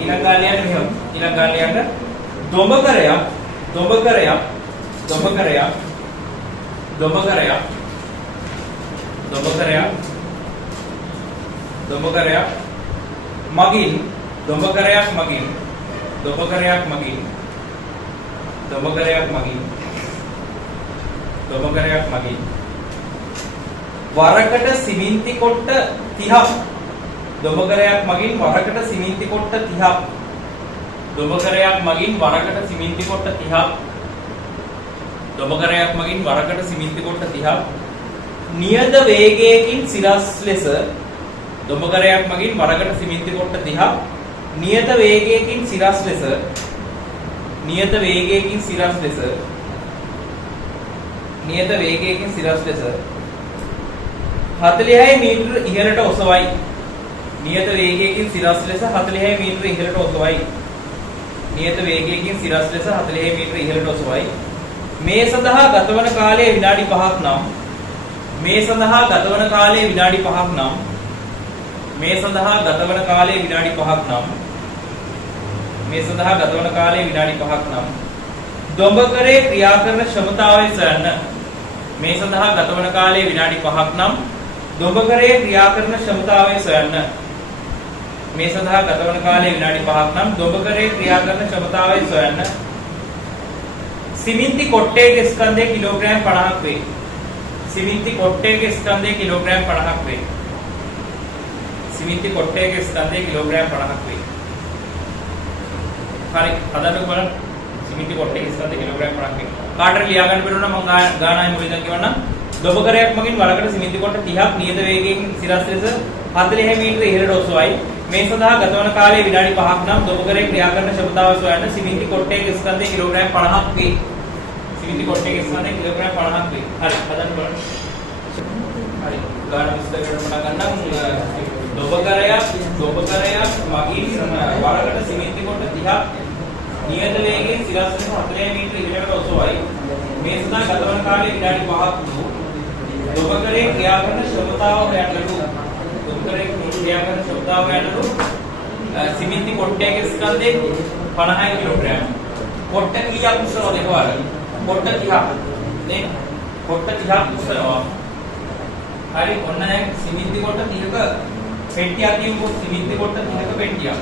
ඊළඟ ගාන යන්නේ මෙහෙම. ඊළඟ ගාන යන්න දොඹකරයක් දොඹකරයක් දොඹකරයක් දොඹකරයක් දොඹකරයක් දොඹකරයක් මගින් දොඹකරයක් මගින් දොඹකරයක් මගින් දොඹකරයක් මගින් දොඹකරයක් මගින් වරකට සිමෙන්ති කොට්ට 30ක් දොඹකරයක් මගින් වරකට සිමෙන්ති කොට්ට 30ක් දොඹකරයක් මගින් වරකට සිමෙන්ති කොට්ට 30ක් දොඹකරයක් මගින් වරකට සිමෙන්ති කොට්ට 30ක් නියත වේගයකින් සිරස් ලෙස දොඹකරයක් මගින් වරකට සිමෙන්ති කොට්ට 30ක් නියත වේගයකින් සිරස් ලෙස නියත වේගයකින් සිරස් ලෙස නියත වේගයකින් සිරස් ලෙස 46 මීටර ඉහළට ඔසවයි නියත වේගයකින් සිරස් ලෙස 46 මීටර ඉහළට ඔසවයි නියත වේගයකින් සිරස් ලෙස 46 මීටර ඉහළට ඔසවයි මේ සඳහා ගතවන කාලය විනාඩි 5ක් නම් මේ සඳහා ගතවන කාලය විනාඩි 5ක් නම් මේ සඳහා ගතවන කාලය විනාඩි 5ක් නම් මේ සඳහා ගතවන කාලය විනාඩි 5ක් නම් දොඹකරේ ක්‍රියා කරන ක්ෂමතාවය සොයන්න මේ සඳහා ගතවන කාලය විනාඩි 5ක් නම් දොඹකරේ ක්‍රියා කරන ක්ෂමතාවය සොයන්න මේ සඳහා ගතවන කාලය විනාඩි 5ක් නම් දොඹකරේ ක්‍රියා කරන ක්ෂමතාවය සොයන්න සිමෙන්ති කොට්ටේක ස්කන්ධය කිලෝග්‍රෑම් 50ක් වේ සිමෙන්ති කොට්ටේක ස්කන්ධය කිලෝග්‍රෑම් 50ක් වේ සිමෙන්ති කොට්ටේක ස්කන්ධය කිලෝග්‍රෑම් 50ක් වේ හරි හදන්න බලන්න සිමෙන්ති කොට්ටේක ස්කන්ධය කිලෝග්‍රෑම් 50ක් වේ කාටට ලියා ගන්න බැරුව නම් මම ගානයි මුලින්ම කියවන්නම් දොඹකරයක් මගින් වරකට සිමෙන්ති කොට්ට 30ක් නියත වේගයෙන් සිරස් ලෙස 46 මීටර ඉහළට ඔසවයි මේ සඳහා ගතවන කාලය විනාඩි 5ක් නම් දොඹකරේ ක්‍රියා කරන ක්ෂමතාවය සොයන්න සිමෙන්ති කොට්ටේක ස්කන්ධය කිලෝග්‍රෑම් 50ක් වේ සිමෙන්ති කොට්ටේක ස්කන්ධය කිලෝග්‍රෑම් 50ක් වේ හරි හදන්න බලන්න හරි ගාන විස්තර කරන්න පටන් ගන්නම් දොඹකරයක් මගින් වරකට සිමෙන්ති කොට්ට 30ක් නියත වේගයෙන් සිරස් ලෙස 46 මීටර ඉහළට ඔසවයි මේ සඳහා ගතවන කාලය විනාඩි 5ක් වූ දොඹකරේ ක්‍රියා කරන ක්ෂමතාව හොයන්නලු දොඹකරේ ක්‍රියා කරන ක්ෂමතාව හොයන්නලු සිමෙන්ති කොට්ටයක ස්කන්ධේ 50 කිලෝග්‍රෑම් කොට්ට කීයක් උස්සනවද එකවර කොට්ට 30ක් නේ කොට්ට 30ක් උස්සනවා හරි ඔන්න දැන් සිමෙන්ති කොට්ට 30ක පෙට්ටියක් කියමු සිමෙන්ති කොට්ට 30ක පෙට්ටියක්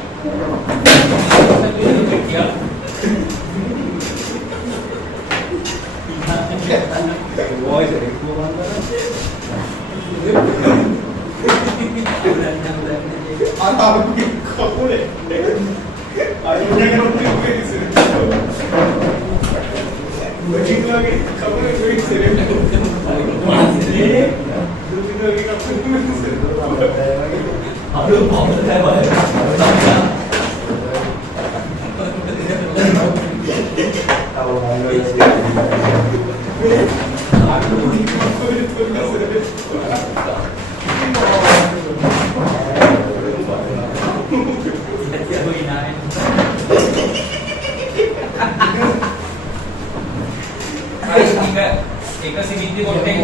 एक सिमෙන්ති කොට්ටේ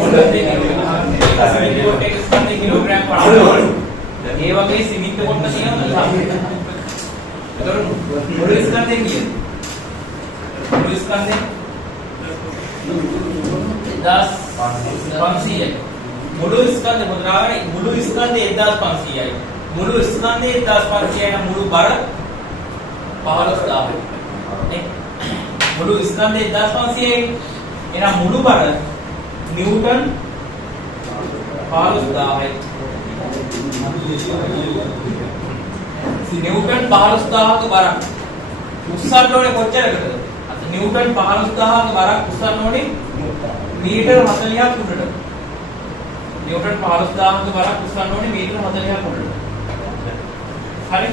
ස්කන්ධේ කිලෝග්‍රෑම් 50 ඒ වගේ සිමෙන්ති කොට්ට තියෙනවා එතකොට මුළු ස්කන්ධේ කීයද මුළු ස්කන්ධේ 1500යි මුළු ස්කන්ධේ මුද්‍රාවේ මුළු ස්කන්ධේ 1500යි මුළු ස්කන්ධේ 1500යි නම් මුළු බර 15000යි නේ මුළු ස්කන්ධේ 1500යි එහෙනම් මුළු බර නිව්ටන් 15000යි නිව්ටන් 15000ක බරක් උස්සන්න ඕනේ කොච්චරකටද අත නිව්ටන් 15000ක බරක් උස්සන්න ඕනේ මීටර 40ක් උඩට නිව්ටන් 15000ක බරක් උස්සන්න ඕනේ මීටර 40ක් උඩට හරි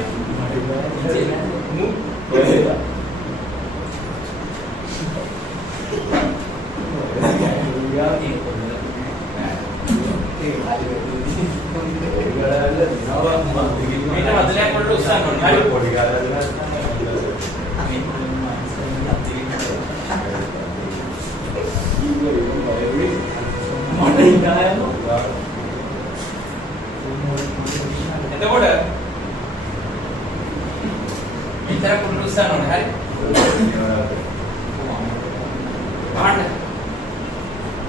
මෙච්චර කුඩු උස්සන්න ඕනේ. හරි. බලන්න.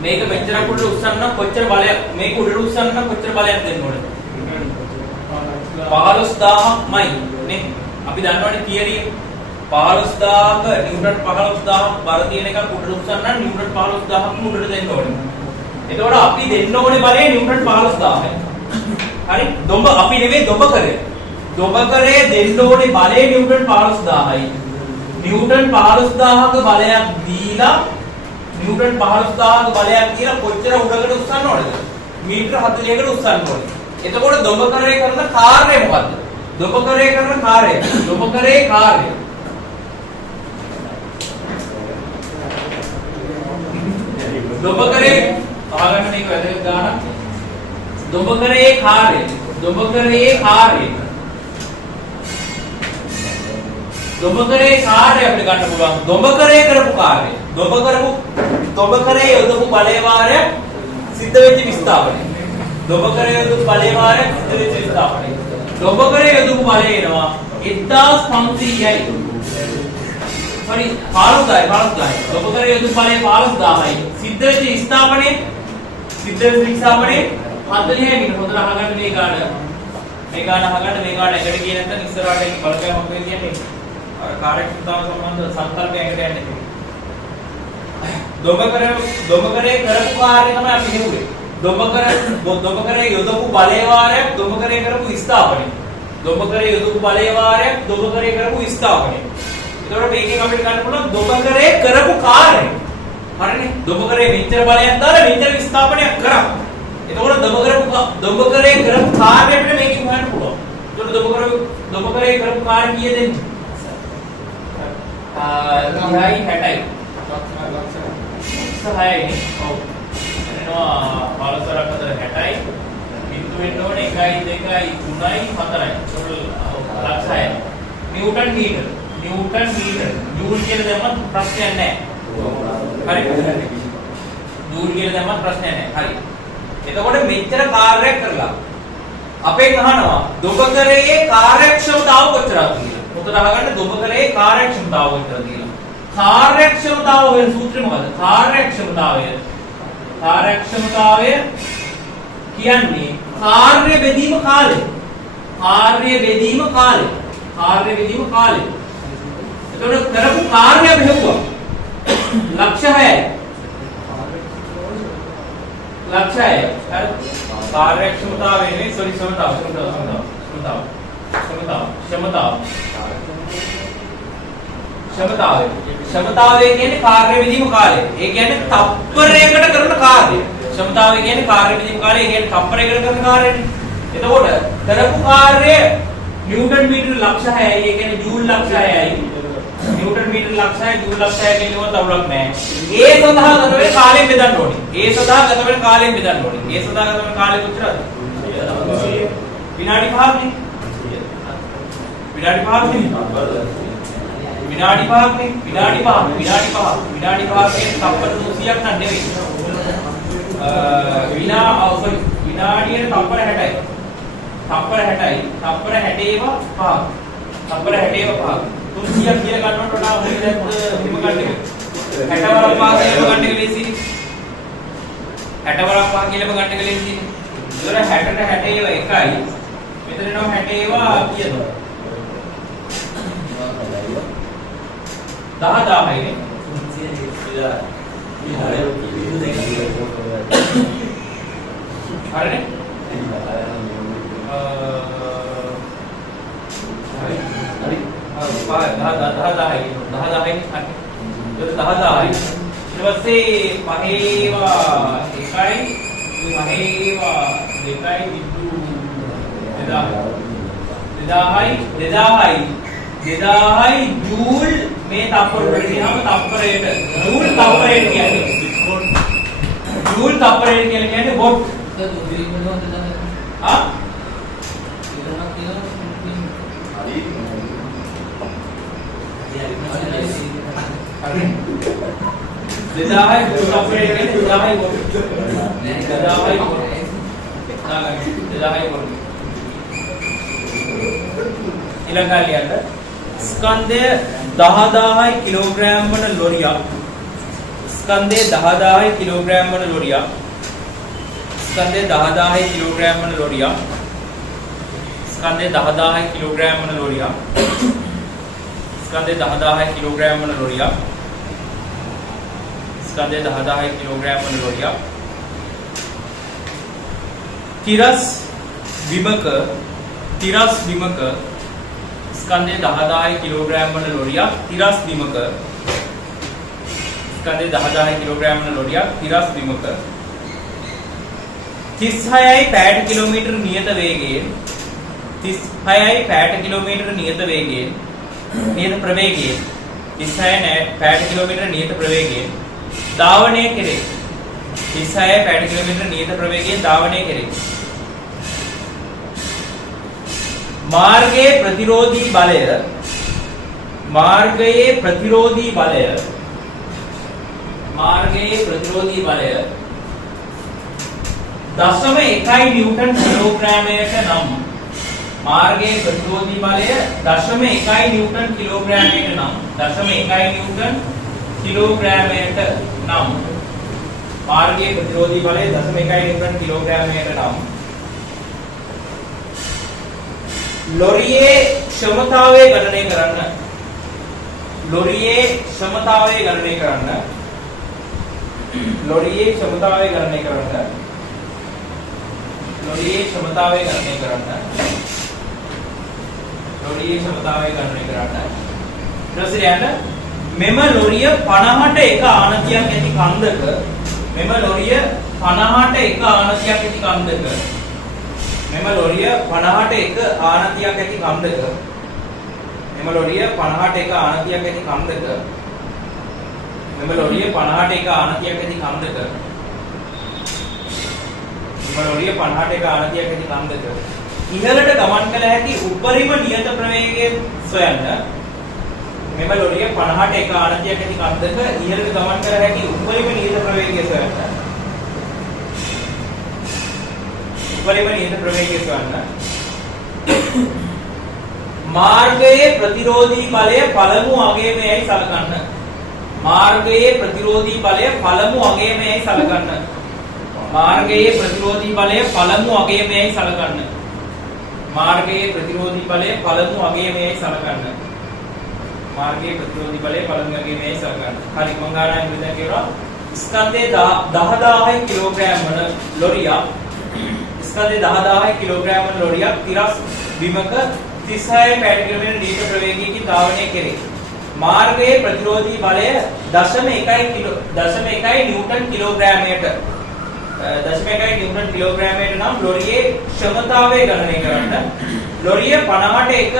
මේක මෙච්චර කුඩු උස්සන්න කොච්චර බලයක් මේක උඩට උස්සන්න කොච්චර බලයක් දෙන්න ඕනද? 15000ක්මයි නේ. අපි දන්නවනේ තියරි 15000ක නිව්ටන් 15000ක් බර තියෙන එකක් උඩට උස්සන්න නම් නිව්ටන් 15000ක් උඩට දෙන්න ඕනේ. එතකොට අපි දෙන්න ඕනේ බලය නිව්ටන් 15000යි. හරි? දොඹ අපි නෙවෙයි දොඹ කරේ. දොඹ කරේ දෙන්න ඕනේ බලය නිව්ටන් 15000යි. නිව්ටන් 15000ක බලයක් දීලා නිව්ටන් 15000ක බලයක් දීලා කොච්චර උඩකට උස්සන්න ඕනද? මීටර 40කට උස්සන්න ඕනේ. එතකොට දොඹ කරේ කරන කාර්යය මොකද්ද? දොඹ කරේ කරන කාර්යය. දොඹ කරේ කාර්යය. දොඹ කරේ අහගන්න මේක වැදගත් ගානක්. දොඹ කරේ කාර්යය. දොඹ කරේ කාර්යය. දොඹ කරේ කාර්යය අපිට ගන්න පුළුවන්. දොඹ කරේ කරපු කාර්යය. දොඹ කරේ යොදපු බලය වාරයක් සිද්ධ වෙච්ච විස්ථාපනය. දොඹ කරේ යොදපු බලය වාරයක් සිද්ධ වෙච්ච විස්ථාපනය. දොඹ කරේ යොදපු බලය එනවා 1500යි. sorry 15000යි. දොඹ කරේ යොදපු බලය 15000යි. සිද්ධ වෙච්ච විස්ථාපනය 40යි මීටර. හොඳට අහගන්න මේ ගාන. මේ ගාන අහගන්න මේ ගාන එකට ගියේ නැත්නම් ඉස්සරහට එන්නේ බලපෑම මොකද කියන්නේ? අර කාර්යක්ෂමතාව සම්බන්ධ සංකල්පයකට යන්නේ. දොඹ කරේ කරපු කාර්යය තමයි අපි හෙව්වේ. දොඹ කරේ යොදපු බලය වාරයක් දොඹ කරේ කරපු ස්ථාපනය. දොඹ කරේ යොදපු බලය වාරයක් දොඹ කරේ කරපු ස්ථාපනය. ඒතකොට මේකෙන් අපිට ගන්න පුළුවන් දොඹ කරේ කරපු කාර්යය. හරිනේ? දොඹ කරේ මෙච්චර බලයක් දාලා මෙච්චර ස්ථාපනයක් කරා. එතකොට දොඹ කරේ කරපු කාර්යය අපිට මේකෙන් හොයන්න පුළුවන්. ඒතකොට දොඹ කරේ කරපු කාර්ය කීයද දෙන්නේ? 30යි 60යි. සහයයි. ඔව්. එනවා 15ක් අතර 60යි. බිඳු වෙන්න ඕනේ 1යි 2යි 3යි 4යි. ලක්ෂයයි. නිව්ටන් මීටර. ජූල් කියලා දැම්මත් ප්‍රශ්නයක් නැහැ. හරි. ජූල් කියලා දැම්මත් ප්‍රශ්නයක් නැහැ. හරි. එතකොට මෙච්චර කාර්යයක් කරලා අපෙන් අහනවා දොඹ කරේ කාර්යක්ෂමතාව කොච්චරද කියලා. උතර අහගන්න දොඹ කරේ කාර්යක්ෂමතාව කොච්චරද කියලා. කාර්යක්ෂමතාව වෙන සූත්‍රය මොකද්ද? කාර්යක්ෂමතාවය කියන්නේ කාර්ය බෙදීම කාලය. එතකොට කරපු කාර්යය බෙදුවා. ලක්ෂ 6යි. කාර්යක්ෂමතාව වෙන්නේ ක්ෂමතාවය කියන්නේ කාර්ය විදීම කාලය. ඒ කියන්නේ තප්පරයකට කරන කාර්යය. ක්ෂමතාවය කියන්නේ කාර්ය විදීම කාලය. ඒ කියන්නේ තප්පරයකට කරන කාර්යනේ. එතකොට කරපු කාර්යය නිව්ටන් මීටර ලක්ෂ 6යි. ඒ කියන්නේ ජූල් ලක්ෂ 6යි. නිව්ටන් මීටර ලක්ෂ 6යි ජූල් ලක්ෂ 6යි කියනකොට තවලක් නැහැ. ඒ සඳහා ගත වෙන කාලයෙන් බෙදන්න ඕනේ. ඒ සඳහා ගත වෙන කාලය කොච්චරද? විනාඩි 5ක් නේ. විනාඩි 5ක් කියන්නේ තප්පර 200ක් නන් නෙවෙයි. විනාඩියට තප්පර 60යි. තප්පර 60ේව 5ක්. 300ක් කියලා ගන්නවට වඩා මොකද හිම ගන්න එක. 60 වරක් 5 කියලා ගන්න එක ලේසියි. 60 වරක් 5 කියලා ගන්න එක ලේසියි. ඒතර 60ට 60ේව 1යි. මෙතන එනවා 60ේව කීයද? 10000යි නේ. හරිනේ? හරි. 10000යි. 10000යි. ඊට පස්සේ 2000යි ජූල් මේ තප්පර වලට ගියාම තප්පරයට ජූල් තප්පරයට කියන්නේ වොට්. ආ 2000යි ස්කන්ධය 10000 කිලෝග්‍රෑම් වන ලොරියක් ස්කන්ධය 10000 කිලෝග්‍රෑම් වන ලොරියක් ස්කන්ධය 10000 කිලෝග්‍රෑම් වන ලොරියක් ස්කන්ධය 10000 කිලෝග්‍රෑම් වන ලොරියක් ස්කන්ධය 10000 කිලෝග්‍රෑම් වන ලොරියක් ස්කන්ධය 10000 කිලෝග්‍රෑම් වන ලොරියක් තිරස් බිමක ස්කන්ධය 10000 කිලෝග්‍රෑම් වන ලොරියක් තිරස් බිමක ස්කන්ධය 10000 කිලෝග්‍රෑම් වන ලොරියක් තිරස් බිමක 36යි පැයට කිලෝමීටර නියත වේගයෙන් 36යි පැයට කිලෝමීටර නියත වේගයෙන් නියත ප්‍රවේගයෙන් 36යි පැයට කිලෝමීටර නියත ප්‍රවේගයෙන් ධාවනය කෙරේ 36යි පැයට කිලෝමීටර නියත ප්‍රවේගයෙන් ධාවනය කෙරේ මාර්ගයේ ප්‍රතිරෝධී බලය 0.1 නිව්ටන් කිලෝග්‍රෑමයට නම් මාර්ගයේ ප්‍රතිරෝධී බලය 0.1 නිව්ටන් කිලෝග්‍රෑමයට නම් 0.1 නිව්ටන් කිලෝග්‍රෑමයට නම් මාර්ගයේ ප්‍රතිරෝධී බලය 0.1 නිව්ටන් කිලෝග්‍රෑමයට නම් ලොරියේ ක්ෂමතාවය ගණනය කරන්න ලොරියේ ක්ෂමතාවය ගණනය කරන්න ලොරියේ ක්ෂමතාවය ගණනය කරන්න ලොරියේ ක්ෂමතාවය ගණනය කරන්න ලොරියේ ක්ෂමතාවය ගණනය කරන්න ඊට යන්න මෙම ලොරිය 50ට එක ආනතියක් ඇති කන්දක මෙම ලොරිය 50ට එක ආනතියක් ඇති කන්දක මෙම ලොරිය 50ට එක ආනතියක් ඇති කන්දක මෙම ලොරිය 50ට එක ආනතියක් ඇති කන්දක මෙම ලොරිය 50ට එක ආනතියක් ඇති කන්දක මෙම ලොරිය 50ට එක ආනතියක් ඇති කන්දක ඉහළට ගමන් කළ හැකි උපරිම නියත ප්‍රවේගය සොයන්න මෙම ලොරිය 50ට එක ආනතියක් ඇති කන්දක ඉහළට ගමන් කළ හැකි උපරිම නියත ප්‍රවේගය සොයන්න උපරිම නියත ප්‍රවේගය සොයන්න මාර්ගයේ ප්‍රතිරෝධී බලය පළමු අගයමයි සලකන්න මාර්ගයේ ප්‍රතිරෝධී බලය පළමු අගයමයි සලකන්න මාර්ගයේ ප්‍රතිරෝධී බලය පළමු අගයමයි සලකන්න මාර්ගයේ ප්‍රතිරෝධී බලය පළමු අගයමයි සලකන්න මාර්ගයේ ප්‍රතිරෝධී බලය පළමු අගයමයි සලකන්න හරි මම ගානයි මෙතන කියනවා ස්කන්ධය 10000 කිලෝග්‍රෑම් වන ලොරියක් ස්කන්ධය 10000 කිලෝග්‍රෑම් වන ලොරියක් තිරස් බිමක 36 පැයට කිලෝමීටර නියත ප්‍රවේගයකින් ධාවනය කෙරේ. මාර්ගයේ ප්‍රතිරෝධී බලය 0.1 නිව්ටන් කිලෝග්‍රෑමයට 0.1 නිව්ටන් කිලෝග්‍රෑමයට නම් ලොරියේ ක්ෂමතාවය ගණනය කරන්න. ලොරිය 50ට එක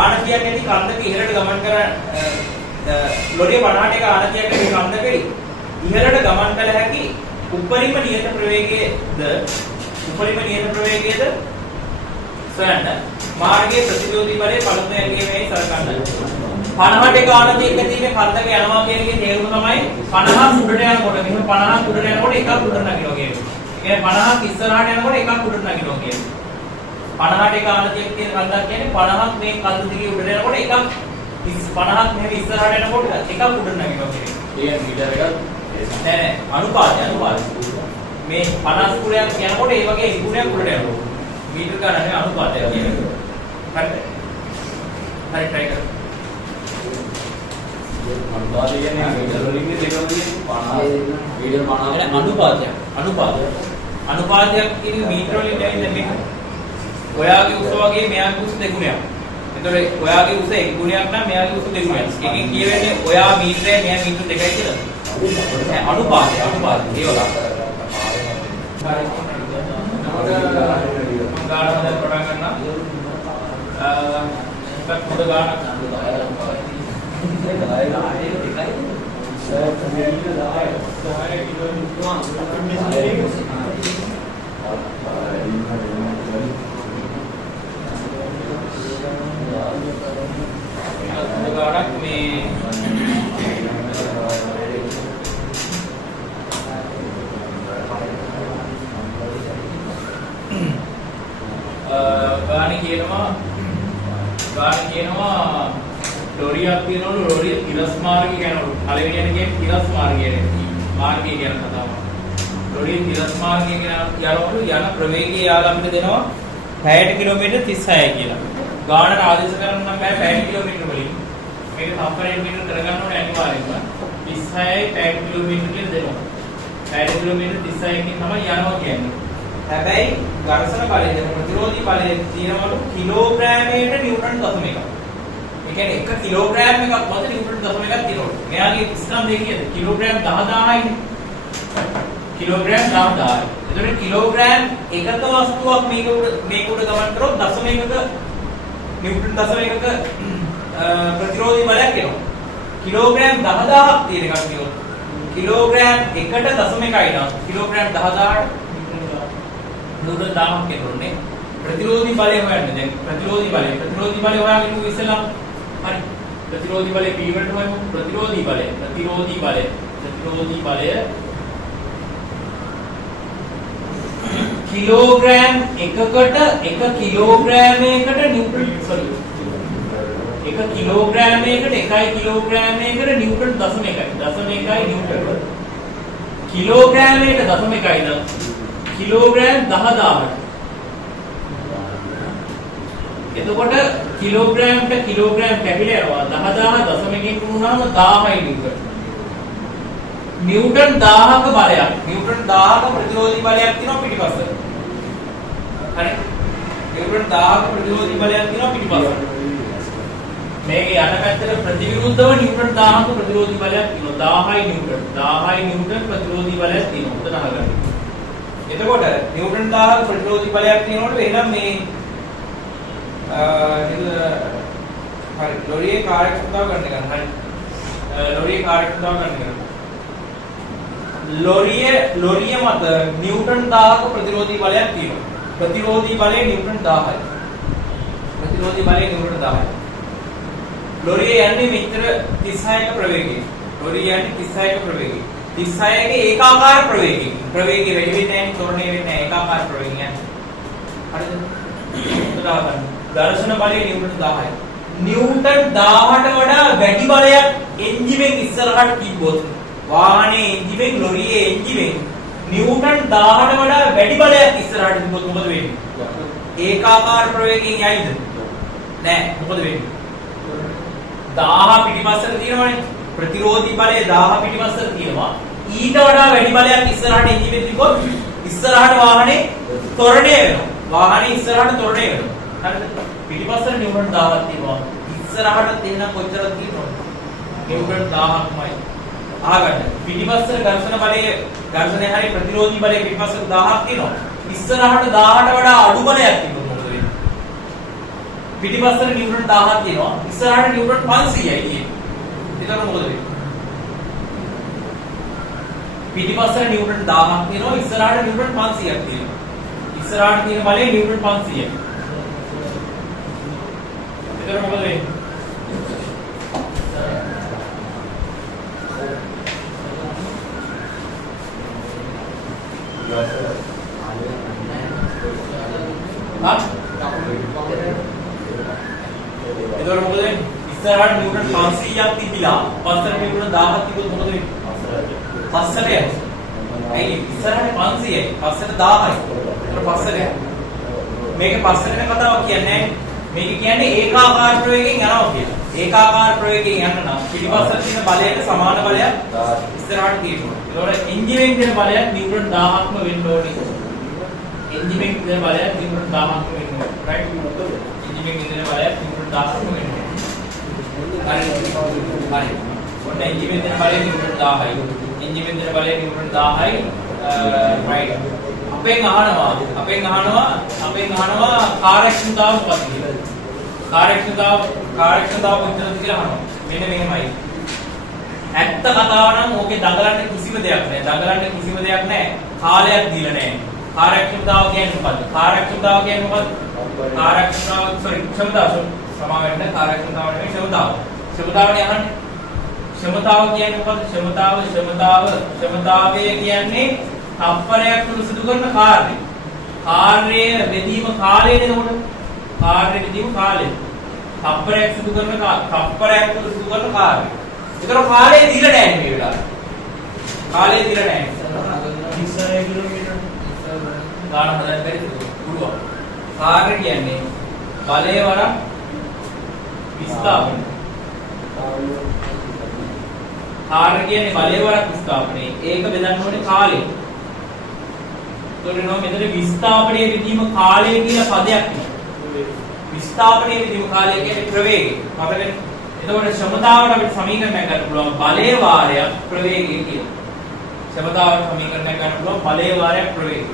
ආනතියක් ඇති කන්දක ඉහළට ගමන් කරන ලොරිය 50ට එක ආනතියක් ඇති කන්දක ඉහළට ගමන් කළ හැකි උපරිම නියත ප්‍රවේගයද සොයන්න. මාර්ගයේ ප්‍රතිරෝධී බලය පළමු අගයමයි සලකන්න. 50ට එක ආනතියක තියෙන කන්දක යනවා කියන එකේ තේරුම තමයි 50ක් උඩට යනකොට මෙහෙම 50ක් උඩට යනකොට එකක් උඩට නගිනවා කියන්නේ. ඒ 50ක් ඉස්සරහට යනකොට එකක් උඩට නගිනවා කියන්නේ. 50ට එක ආනතියක තියෙන කන්දක් කියන්නේ 50ක් මේ කන්ද දිගේ උඩට යනකොට එකක් 50ක් මෙහෙම ඉස්සරහට යනකොට එකක් උඩට නගිනවා කියන්නේ. ඒ මීටර එකක් නෑ අනුපාතය මේ 50 කුලයක් යනකොට ඒ වගේ ඉක්ුණයක් උඩට යනවා. मीटर का है अनुपात है ये हट हट ट्राई कर अनुपात ये नहीं मीटर में देखो ये मीटर माना है अनुपात की मीटर වලින් දැනෙන්නේ මේක ඔයාගේ උස වගේ මෙයාගේ උස දෙගුණයක්. එතකොට ඔයාගේ උස එක ගුණයක් නම් මෙයාගේ උස දෙගුණයක්. එකකින් කියවෙන්නේ ඔයා මීටරේ මෙයා මීටර දෙකයි කියලා. अनुपात ඒ වගේ. गाना मदद पढ़ा करना तक खुद गाना गाना में ගාන කියනවා ලොරියක් තියෙනවලු ලොරිය තිරස් මාර්ගය යනවලු. පළවෙනි යන කියන්නේ තිරස් මාර්ගය කියන කතාව. ලොරිය තිරස් මාර්ගය යනවලු යන ප්‍රවේගය යාලා අපිට දෙනවා පැයට කිලෝමීටර් 36යි කියලා. ගානට ආදේශ කරන්න නම් බෑ පැයට කිලෝමීටර වලින්. මේක සම්පූර්ණ මීටර කරගන්න ඕනේ අනිවාර්යෙන්ම. 36යි පැයට කිලෝමීටර කියලා දෙනවා. පැයට කිලෝමීටර 36කින් තමයි යනවා කියන්නේ. හැබැයි ඝර්ෂණ බලය ප්‍රතිරෝධී බලය තියෙනවලු කිලෝග්‍රෑමයට නිව්ටන් දශම එකක්. ඒ කියන්නේ 1 කිලෝග්‍රෑම් එකක් මත නිව්ටන් දශම එකක් තියෙනවලු. මෙයාගේ ස්කන්ධය කියන්නේ කිලෝග්‍රෑම් 10000යිනේ. කිලෝග්‍රෑම් 10000යි. එතකොට කිලෝග්‍රෑම් එකක වස්තුවක් මේක උඩ ගමන් කරොත් දශම එකක නිව්ටන් දශම එකක ප්‍රතිරෝධී බලයක් එනවා. කිලෝග්‍රෑම් 10000ක් තියෙන එකක් කියොත් කිලෝග්‍රෑම් 1ට දශම එකයි නම් කිලෝග්‍රෑම් 10000ට නිව්ටන් 1000ක් එනෝනේ. ප්‍රතිරෝධී බලය හොයන්නේ. දැන් ප්‍රතිරෝධී බලය හොයාගෙන ඉන්න ඉස්සෙල්ලා හරි ප්‍රතිරෝධී බලය P වලට හොයමු. ප්‍රතිරෝධී බලය කිලෝග්‍රෑම් එකකට 1 කිලෝග්‍රෑමයකට නිව්ටන් 1 කිලෝග්‍රෑමයකට 1 කිලෝග්‍රෑමයකට නිව්ටන් දශම එකයි නිව්ටන්. කිලෝග්‍රෑමයකට දශම එකයි නම් කිලෝග්‍රෑම් 10000ට. එතකොට කිලෝග්‍රෑම්ට කිලෝග්‍රෑම් කැපිලා යනවා 10000 දශමකින් වුණාම 1000යි නිව්ටන්. නිව්ටන් 1000ක බලයක්. නිව්ටන් 1000ක ප්‍රතිරෝධී බලයක් තියෙනවා පිටිපස්ස. හරි. නිව්ටන් 1000ක ප්‍රතිරෝධී බලයක් තියෙනවා පිටිපස්ස. මේකේ යන පැත්තට ප්‍රතිවිරුද්ධව නිව්ටන් 1000ක ප්‍රතිරෝධී බලයක් තියෙනවා. 1000යි නිව්ටන් ප්‍රතිරෝධී බලයක් තියෙනවා. උතන අහගන්න. එතකොට නිව්ටන් 1000ක ප්‍රතිරෝධී බලයක් තියෙනකොට එහෙනම් මේ හරි ලොරියේ කාර්යක්ෂමතාව ගන්න එක. හරි. ලොරියේ කාර්යක්ෂමතාව ගන්න එක. ලොරිය මත නිව්ටන් 1000ක ප්‍රතිරෝධී බලයක් තියෙනවා. ප්‍රතිරෝධී බලය නිව්ටන් 1000යි. ලොරිය යන්නේ මීටර 36ක ප්‍රවේගයෙන්. 36ක ඒකාකාර ප්‍රවේගයෙන්. ප්‍රවේගය වැඩි වෙන්නේ නැහැ, තොරණය වෙන්නේ නැහැ, ඒකාකාර ප්‍රවේගයෙන්. හරිද? උදාහරණ ඝර්ෂණ බලය නිව්ටන් 1000යි. නිව්ටන් 1000ට වඩා වැඩි බලයක් එන්ජිමෙන් ඉස්සරහට තිබ්බොත් වාහනේ එන්ජිමෙන් ලොරියේ එන්ජිමෙන් නිව්ටන් 1000ට වඩා වැඩි බලයක් ඉස්සරහට තිබ්බොත් මොකද වෙන්නේ? ඒකාකාර ප්‍රවේගයෙන් යයිද? නෑ. මොකද වෙන්නේ? 1000 පිටිපස්සට තියෙනවනේ. ප්‍රතිරෝධී බලය 1000 පිටිපස්සට තියෙනවා. ඊට වඩා වැඩි බලයක් ඉස්සරහට එන්ජිමෙන් තිබ්බොත් ඉස්සරහට වාහනේ ත්වරණය වෙනවා. වාහනේ ඉස්සරහට ත්වරණය වෙනවා. හරිද? පිටිපස්සට නිව්ටන් 1000ක් තියෙනවා. ඉස්සරහට තියෙන කොච්චරද තියෙනවද? නිව්ටන් 1000ක්මයි. අහගන්න. පිටිපස්සට ඝර්ෂණය හරි ප්‍රතිරෝධී බලය පිටිපස්සට 1000ක් තියෙනවා. ඉස්සරහට 1000ට වඩා අඩු බලයක් තිබුණොත් මොකද වෙන්නේ? පිටිපස්සට නිව්ටන් 1000ක් තියෙනවා. ඉස්සරහට නිව්ටන් 500යි තියෙන්නේ. එතකොට මොකද වෙන්නේ? පිටිපස්සට නිව්ටන් 1000ක් තියෙනවා. ඉස්සරහට නිව්ටන් 500ක් තියෙනවා. ඉස්සරහට තියෙන බලය නිව්ටන් 500යි. එතකොට මොකද වෙන්නේ? එතකොට මොකද වෙන්නේ? ඉස්සරහට නිව්ටන් 500ක් තිබිලා පස්සට නිව්ටන් 1000ක් තිබුණොත් මොකද වෙන්නේ? පස්සට යනවා. ඇයි ඉස්සරහට 500යි පස්සට 1000යි. එතකොට පස්සට යනවා. මේක පස්සට යන කතාවක් කියන්නේ නැහැ. මේක කියන්නේ ඒකාකාර ප්‍රවේගයෙන් යනවා කියලා. ඒකාකාර ප්‍රවේගයෙන් යන්න නම් පිටිපස්සට තියෙන බලයට සමාන බලයක් ඉස්සරහට තියෙනවා. ඒතකොට එන්ජිමෙන් දෙන බලයක් නිව්ටන් 1000ක්ම වෙන්න ඕනේ. එන්ජිමෙන් දෙන බලයක් නිව්ටන් 1000ක්ම වෙන්න ඕනේ. රයිට්? එන්ජිමෙන් දෙන බලයක් නිව්ටන් 1000ක්ම වෙන්න ඕනේ. හරි. ඔන්න එන්ජිමෙන් දෙන බලය නිව්ටන් 1000යි. එන්ජිමෙන් දෙන බලය නිව්ටන් 1000යි. රයිට්. අපෙන් අහනවා කාර්යක්ෂමතාව මොකක්ද කියලා. කාර්යක්ෂමතාව කොච්චරද කියලා අහනවා. මෙන්න මෙහෙමයි. ඇත්ත කතාව නම් ඕකේ දඟලන්න කිසිම දෙයක් නැහැ. කාලයක් දීලා නැහැ. කාර්යක්ෂමතාව කියන්නේ මොකද්ද? ක්ෂමතාව සමාවෙන්න කාර්යක්ෂමතාව නෙවෙයි ක්ෂමතාව. ක්ෂමතාවනේ අහන්නේ. ක්ෂමතාව කියන්නේ මොකද්ද? ක්ෂමතාවය කියන්නේ තප්පරයක් තුල සිදු කරන කාර්යය. කාර්යය වෙදීම කාලය නේද උඩ? කාර්ය වෙදීම කාලය. තප්පරයක් සිදු කරන කාර්යය. ඒතර කාලය දීලා නැහැ මේ වෙලාවට. කාලය දීලා නැහැ. 36 කිලෝමීටර ගාන හදන්න බැරිද? පුළුවන්. කාර්ය කියන්නේ බලය වරක් විස්ථාපනය. කාර්ය කියන්නේ බලය වරක් විස්ථාපනය. ඒක බෙදන්න ඕනේ කාලය. ඒතකොට නෝ මෙතන විස්ථාපනයේ විදීම කාලය කියලා පදයක් නේ. විස්ථාපනයේ විදීම කාලය කියන්නේ ප්‍රවේගය. අපිට එතකොට ක්ෂමතාවට අපිට සමීකරණයක් ගන්න පුළුවන් බලය වාරයක් ප්‍රවේගය කියලා. ක්ෂමතාවට සමීකරණයක් ගන්න පුළුවන් බලය වාරයක් ප්‍රවේගය.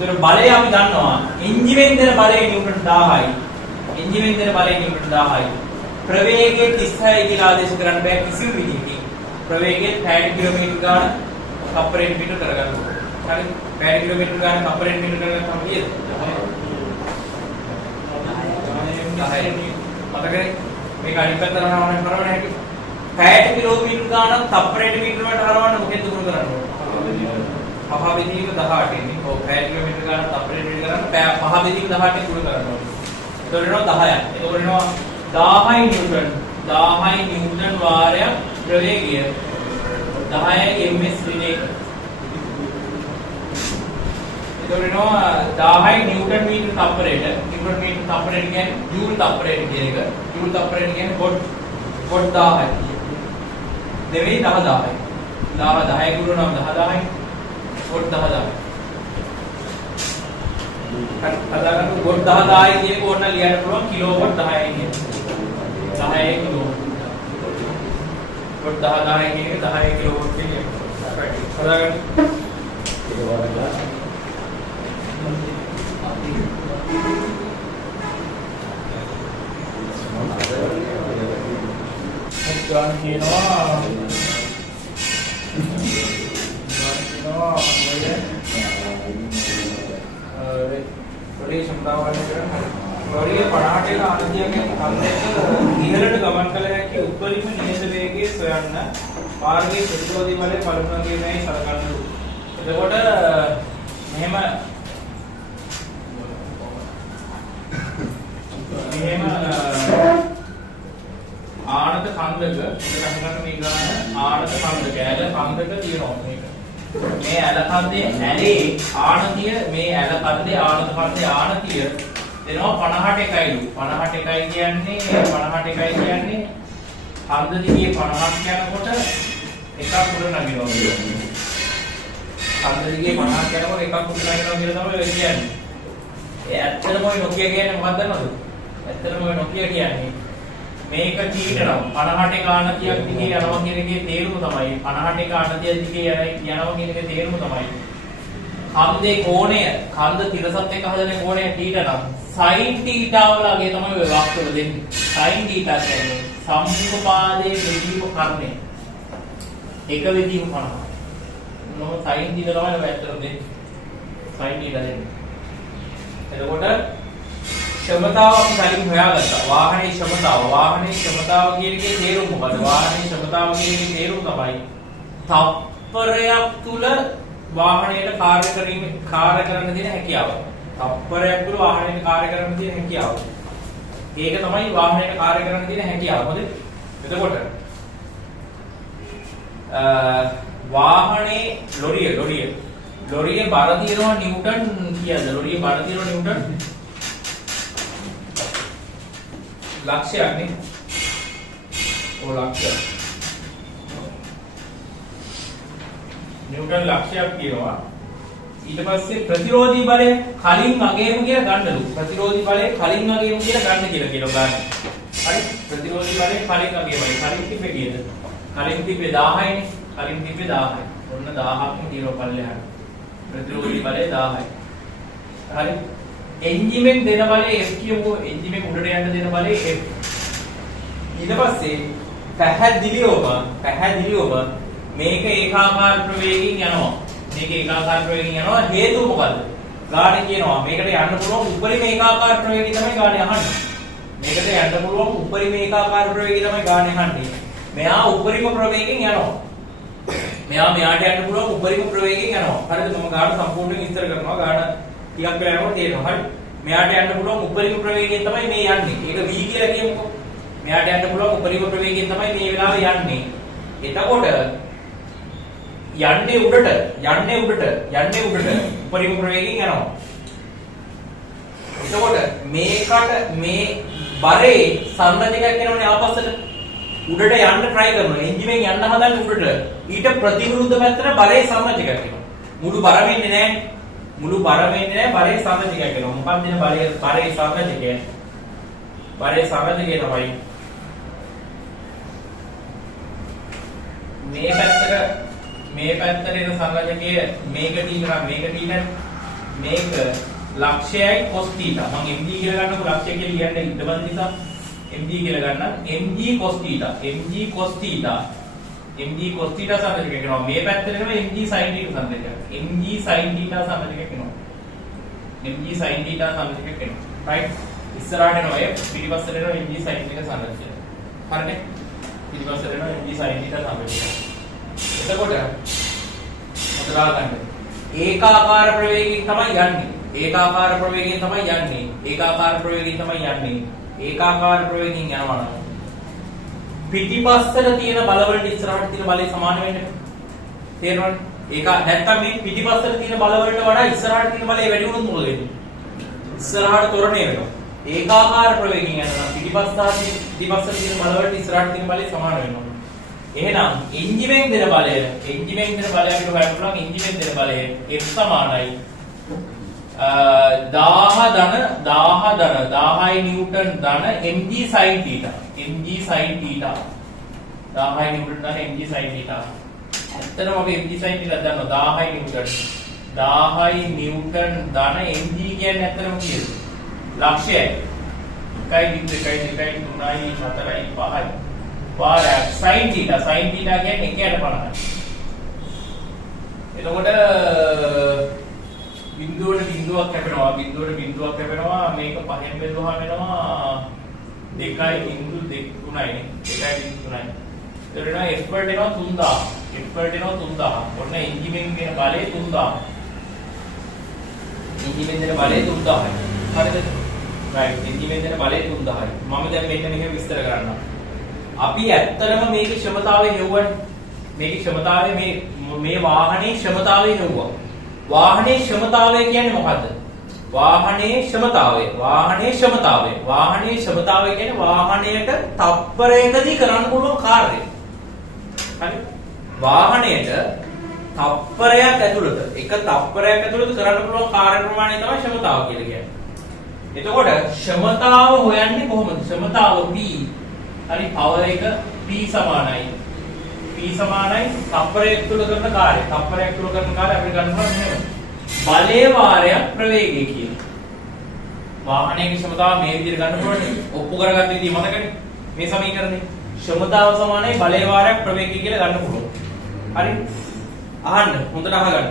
ඒතර බලය අපි දන්නවා එන්ජිමෙන් දෙන බලය නිව්ටන් 1000යි. එන්ජිමෙන් දෙන බලය නිව්ටන් 1000යි. ප්‍රවේගය 36 කියලා ආදේශ කරන්න බෑ කිසිම විදිහකින්. ප්‍රවේගය 60 කිලෝමීටර් ගාන තප්පරයට මීටර කරගන්න ඕනේ. හරි 60 කිලෝමීටර් ගාන තප්පරයට මීටර කරගන්න කීයද? 10. මතකයි මේක අනිත් පැත්තට හරවන්න හැටි. 60 කිලෝමීටර් ගාන තප්පරයට මීටර වලට හරවන්න මොකෙන්ද දුරු කරන්න ඕනේ? පහ බෙදීම 18 නේ. ඔව් 60 කිලෝමීටර් ගාන තප්පරයට මීටර කරන්න පහ බෙදීම 18 දුරු කරන්න ඕනේ. ඒතකොට එනවා 10ක්. ඒතකොට එනවා 10යි නිව්ටන් 10යි නිව්ටන් වාරයක් ප්‍රවේගය 10යි ms රිලේක. ඒතකොට එනවා 10යි නිව්ටන් මීටර තප්පරයට නිව්ටන් මීටර තප්පරයට කියන්නේ ජූල් තප්පරයට කියන එක. ජූල් තප්පරයට කියන්නේ වොට් 1000යි. දෙවෙනි 10000යි. 10 ගුණනම් 10000යි. වොට් 10000යි. හදාගන්න වොට් 10000යි කියන එක ඕන ලියන්න පුළුවන් කිලෝවොට් 10යි කියන. 10 කිලෝ. වොට් 10000යි කියන එක 10 කිලෝවොට් කියන එක. හදාගන්න. ගාන කියනවා පොඩි ක්ෂමතාව ගන්න කරන්නේ. ලොරිය 50ට ආනතියකින් කන්දේක ඉහළට ගමන් කළ හැකි උපරිම නියත වේගය සොයන්න මාර්ගයේ ප්‍රතිරෝධී බලය පළමු වගේමයි සලකන්න. එතකොට මෙහෙම ආනත කන්දක ගහගන්න මේ ගාන ආනත කන්දක ඇල කන්දක තියෙනවා මේක. මේ ඇල කන්දේ ඇලේ ආනතිය මේ ඇල කන්දේ ආනත කන්දේ ආනතිය දෙනවා 50ට එකයිලු. 50ට එකයි කියන්නේ කන්ද දිගේ 50ක් යනකොට එකක් උඩ නගිනවා කියන්නේ. කන්ද දිගේ 50ක් යනකොට එකක් උඩ නගිනවා කියලා තමයි ඔය කියන්නේ. ඒ ඇත්තටම ඔය නොකිය කියන්නේ මොකක්ද දන්නවද? ඇත්තටම ඔය නොකිය කියන්නේ මේක චීටනම් 50ට එක ආනතියක් දිගේ යනවා කියන එකේ තේරුම තමයි 50ට එක ආනතියක් දිගේ යනවා කියන එකේ තේරුම තමයි කන්දේ කෝණය කන්ද තිරසත් එක්ක හදන කෝණය θ නම් sin θ වලගේ තමයි ඔය වක්‍රව දෙන්නේ. sin θ කියන්නේ සම්මුඛපාදයේ බෙදීම කර්ණය. එක බෙදීම 50. මොනම sin θ තමයි ඔය ඇත්තට දෙන්නේ. sin θ දෙන්නේ. එතකොට ක්ෂමතාව අපි කලින් හොයාගත්තා. වාහනේ ක්ෂමතාව කියන එකේ තේරුම මොකද? වාහනේ ක්ෂමතාව කියන එකේ තේරුම තමයි තප්පරයක් තුල වාහනයට කාර්ය කරන්න තියෙන හැකියාව. තප්පරයක් තුල වාහනයට කාර්ය කරන්න තියෙන හැකියාව. ඒක තමයි වාහනයට කාර්ය කරන්න තියෙන හැකියාව. හොඳද? එතකොට වාහනේ ලොරිය බර තියෙනවා නිව්ටන් කීයද? ලොරිය බර තියෙනවා නිව්ටන් ලක්ෂයක් නේ. ඕ ලක්ෂයක්. නිව්ටන් ලක්ෂයක් කියනවා. ඊට පස්සේ ප්‍රතිරෝධී බලය කලින් අගයම කියලා ගන්නලු. ප්‍රතිරෝධී බලය කලින් අගයම කියලා ගන්න කියලා කියනවා ගන්න. හරි? ප්‍රතිරෝධී බලය කලින් අගයමයි. කලින් තිබ්බේ කීයද? කලින් තිබ්බේ 1000යි. කලින් තිබ්බේ 1000යි. ඔන්න 1000ක්ම දිරව පල්ලෙහාට. ප්‍රතිරෝධී බලය 1000යි. හරි? එන්ජිමෙන් දෙන බලය F කියමු. එන්ජිමෙන් උඩට යන්න දෙන බලය F. ඊට පස්සේ පැහැදිලිවම මේක ඒකාකාර ප්‍රවේගයෙන් යනවා. හේතුව මොකද්ද? ගානේ කියනවා මේකට යන්න පුළුවන් උපරිම ඒකාකාර ප්‍රවේගය තමයි ගානේ අහන්නේ. මෙයා උපරිම ප්‍රවේගයෙන් යනවා. මෙයාට යන්න පුළුවන් උපරිම ප්‍රවේගයෙන් යනවා. හරිද? මම ගාන සම්පූර්ණයෙන් විස්තර කරනවා. ගාන ටිකක් වෙලා යනකොට තේරෙනවා. හරි? මෙයාට යන්න පුළුවන් උපරිම ප්‍රවේගයෙන් තමයි මේ යන්නේ. ඒක v කියලා කියමුකෝ. මෙයාට යන්න පුළුවන් උපරිම ප්‍රවේගයෙන් තමයි මේ වෙලාවේ යන්නේ. එතකොට යන්නේ උඩට උපරිම ප්‍රවේගයෙන් යනවා. එතකොට මේකට මේ බරේ සංරචකයක් වෙනවනේ ආපස්සට උඩට යන්න try කරනවා. එන්ජිමෙන් යන්න හදන්නේ උඩට. ඊට ප්‍රතිවිරුද්ධ පැත්තට බරේ සංරචකයක් වෙනවා. මුළු බර වෙන්නේ නැහැ. බරේ සංරචකයක් වෙනවා. මොකක්ද නේ බරේ සංරචකය? බරේ සංරචකය තමයි මේ පැත්තට එන සංරචකය මේක ලක්ෂයයි cos θ. මම mg කියලා ගන්නකො ලක්ෂය කියලා ලියන්න ඉඳපන් නිසා mg කියලා ගන්න. mg cos θ සංරචකයක් වෙනවා. මේ පැත්තට එනවා mg sin θ සංරචකයක්. mg sin θ සංරචකයක් වෙනවා. right? ඉස්සරහට එනවා f පිටිපස්සට එනවා mg sin θ සංරචකය. හරිනේ? පිටිපස්සට එනවා mg sin θ සංරචකය. එතකොට මොකදා ගන්න? ඒකාකාර ප්‍රවේගයෙන් තමයි යන්නේ. ඒකාකාර ප්‍රවේගයෙන් යනවා නම් පිටිපස්සට තියෙන බලවලට ඉස්සරහට තියෙන බලය සමාන වෙන්නේ. තේරෙනවද? ඒක නැත්තම් මේ පිටිපස්සට තියෙන බලවලට වඩා ඉස්සරහට තියෙන බලය වැඩි වුණොත් මොකද වෙන්නේ? ඉස්සරහට තොරණය වෙනවා. ඒකාකාර ප්‍රවේගයෙන් යනවා නම් පිටිපස්සට තියෙන බලවලට ඉස්සරහට තියෙන බලය සමාන වෙනවා. එහෙනම් එන්ජිමෙන් දෙන බලය අපිට හොයන්න පුළුවන් එන්ජිමෙන් දෙන බලය F සමානයි 1000 නිව්ටන් ධන mg sin θ 1000 නිව්ටන් ධන mg sin θ. ඇත්තටම අපි mg sin θ දන්නවා 1000 නිව්ටන් ධන mg කියන්නේ ඇත්තටම කීයද? ලක්ෂයයි. 1.2 3යි 4යි 5යි වාරයක් sin θ කියන්නේ 1/50. එතකොට බිඳුවක් කැපෙනවා මේක 5න් බෙදුවාම වෙනවා 2.23යි නේ 2.23යි. එතකොට F වලට එනවා 3000. ඔන්න එන්ජිමෙන් දෙන බලය 3000. හරිද? right එන්ජිමෙන් දෙන බලය 3000යි. මම දැන් මෙන්න මෙහෙම විස්තර කරන්නම්. අපි ඇත්තටම මේකේ ක්ෂමතාවය හෙව්වනේ. මේ වාහනේ ක්ෂමතාවය හෙව්වා. වාහනේ ක්ෂමතාවය කියන්නේ මොකද්ද? වාහනේ ක්ෂමතාවය කියන්නේ වාහනයට තප්පරයකදී කරන්න පුළුවන් කාර්යය. හරි? වාහනයට තප්පරයක් ඇතුළත කරන්න පුළුවන් කාර්ය ප්‍රමාණය තමයි ක්ෂමතාව කියලා කියන්නේ. එතකොට ක්ෂමතාව හොයන්නේ කොහොමද? ක්ෂමතාව P හරි පවර් එක P සමානයි තප්පරයක් තුල කරන කාර්යය. අපිට ගන්න පුළුවන් මෙහෙම. බලයේ වාරයක් ප්‍රවේගය කියලා. වාහනයේ ක්ෂමතාව මේ විදිහට ගන්න පුළුවන්. ඔප්පු කරගත්ත විදිහ මතකනේ. මේ සමීකරණේ ක්ෂමතාව සමානයි බලයේ වාරයක් ප්‍රවේගය කියලා ගන්න පුළුවන්. හරි? අහන්න හොඳට අහගන්න.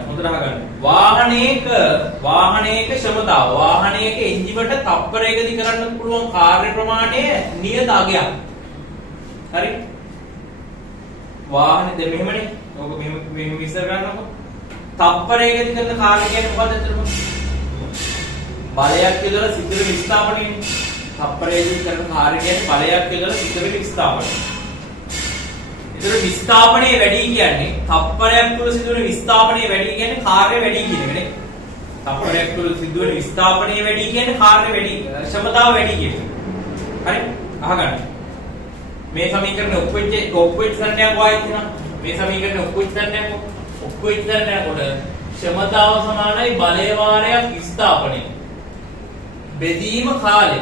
වාහනයක ක්ෂමතාව වාහනයක එන්ජිමට තප්පරයකදී කරන්න පුළුවන් කාර්ය ප්‍රමාණය නියත අගයක්. හරි? වාහනේ දැන් මෙහෙමනේ. ඔක මෙහෙම විස්තර කරන්නකො. තප්පරයකදී කරන කාර්ය කියන්නේ මොකක්ද අතටම? බලයක් යොදලා සිදුවෙන විස්ථාපනයනේ. තප්පරයකදී කරන කාර්ය කියන්නේ බලයක් යොදලා සිදුවෙන විස්ථාපනය. ඒතර විස්ථාපනයේ වැඩි කියන්නේ තප්පරයක් තුල සිදුවෙන විස්ථාපනයේ වැඩි කියන්නේ කාර්ය වැඩි කියන එකනේ. තප්පරයක් තුල සිදුවෙන විස්ථාපනයේ වැඩි කියන්නේ කාර්ය වැඩි ක්ෂමතාව වැඩි කියන එක. හරි? අහගන්න. මේ සමීකරණ ඔක්කොෙච්ච සංඥාවක් වායිත් වෙනවා. මේ සමීකරණ ඔක්කොෙච්ච සංඥාවක් කොට ක්ෂමතාව සමානයි බලයේ වාරයක් විස්ථාපනය. බෙදීම කාලය.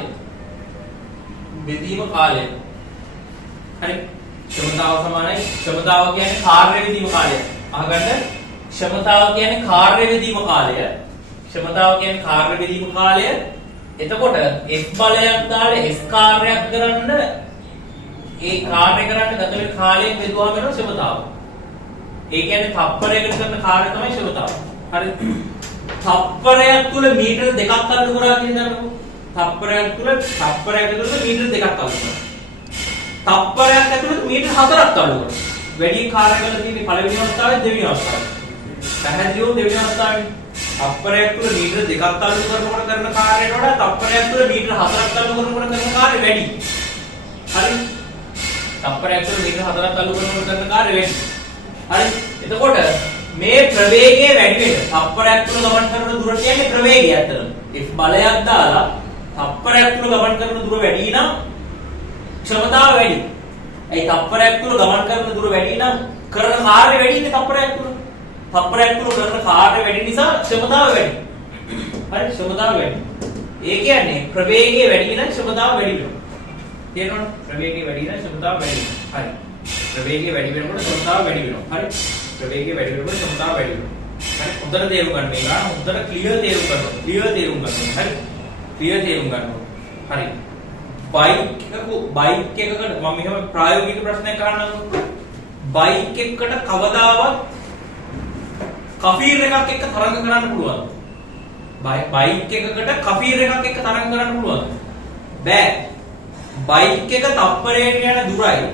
හරි? ක්ෂමතාව කියන්නේ කාර්ය විදීම කාලය. අහගන්න. ක්ෂමතාව කියන්නේ කාර්ය විදීම කාලය. එතකොට F බලයක් දාලා S කාර්යයක් කරන්න ඒ කාර්ය කරන්න ගත වෙන කාලයෙන් බෙදුවාම වෙන ක්ෂමතාව. ඒ කියන්නේ තප්පරයකට කරන කාර්ය තමයි ක්ෂමතාව. හරි? තප්පරයක් තුල මීටර දෙකක් අල්ලු කරා කියන දන්නකො. තප්පරයක් තුල මීටර දෙකක් අල්ලු කරා. තප්පරයක් ඇතුළත මීටර 4ක් අල්ලු කරා. වැඩි කාර්ය කරලා තියෙන්නේ පළවෙනි අවස්ථාවේ දෙවෙනි අවස්ථාවේ. පැහැදිලිවම දෙවෙනි අවස්ථාවේ. තප්පරයක් තුල මීටර 2ක් තල්ලු කරනකොට කරන කාර්යයට වඩා තප්පරයක් තුල මීටර 4ක් තල්ලු කරනකොට කරන කාර්යය වැඩි. හරි? තප්පරයක් තුල මීටර 4ක් තල්ලු කරනකොට කරන කාර්යය වැඩි. හරි? එතකොට මේ ප්‍රවේගය වැඩි වෙන තප්පරයක් තුල ගමන් කරන දුර කියන්නේ ප්‍රවේගය ඇත්තටම. F බලයක් දාලා තප්පරයක් තුල ගමන් කරන දුර වැඩි නම් ක්ෂමතාව වැඩි. ඒ තප්පරයක් තුල ගමන් කරන දුර වැඩි නම් කරන කාර්ය වැඩි ඉන්නේ තප්පරයක් තුල. තප්පරයක් තුල කරන කාර්ය වැඩි නිසා ක්ෂමතාව වැඩි. හරි ක්ෂමතාව වැඩි. ඒ කියන්නේ ප්‍රවේගය වැඩි නම් ක්ෂමතාව වැඩි වෙනවා. තේරෙනවද? ප්‍රවේගය වැඩි නම් ක්ෂමතාව වැඩි වෙනවා. හරි. ප්‍රවේගය වැඩි වෙනකොට ක්ෂමතාව වැඩි වෙනවා. හරි. ප්‍රවේගය වැඩි වෙනකොට ක්ෂමතාව වැඩි වෙනවා. හරි. හොඳට තේරුම් ගන්න මේක. හොඳට ක්ලියර් තේරුම් ගන්න. ක්ලියර් තේරුම් ගන්න. හරි. ක්ලියර් තේරුම් ගන්න. හරි. බයික් එකකට මම මෙහෙම ප්‍රායෝගික ප්‍රශ්නයක් අහන්නම්කෝ. බයික් එකකට කවදාවත් කෆීර් එකක් එක්ක තරඟ කරන්න පුළුවන්. බයික් එකකට කෆීර් එකක් එක්ක තරඟ කරන්න පුළුවන්. බෑ. බයික් එක තප්පරයකට යන දුරයි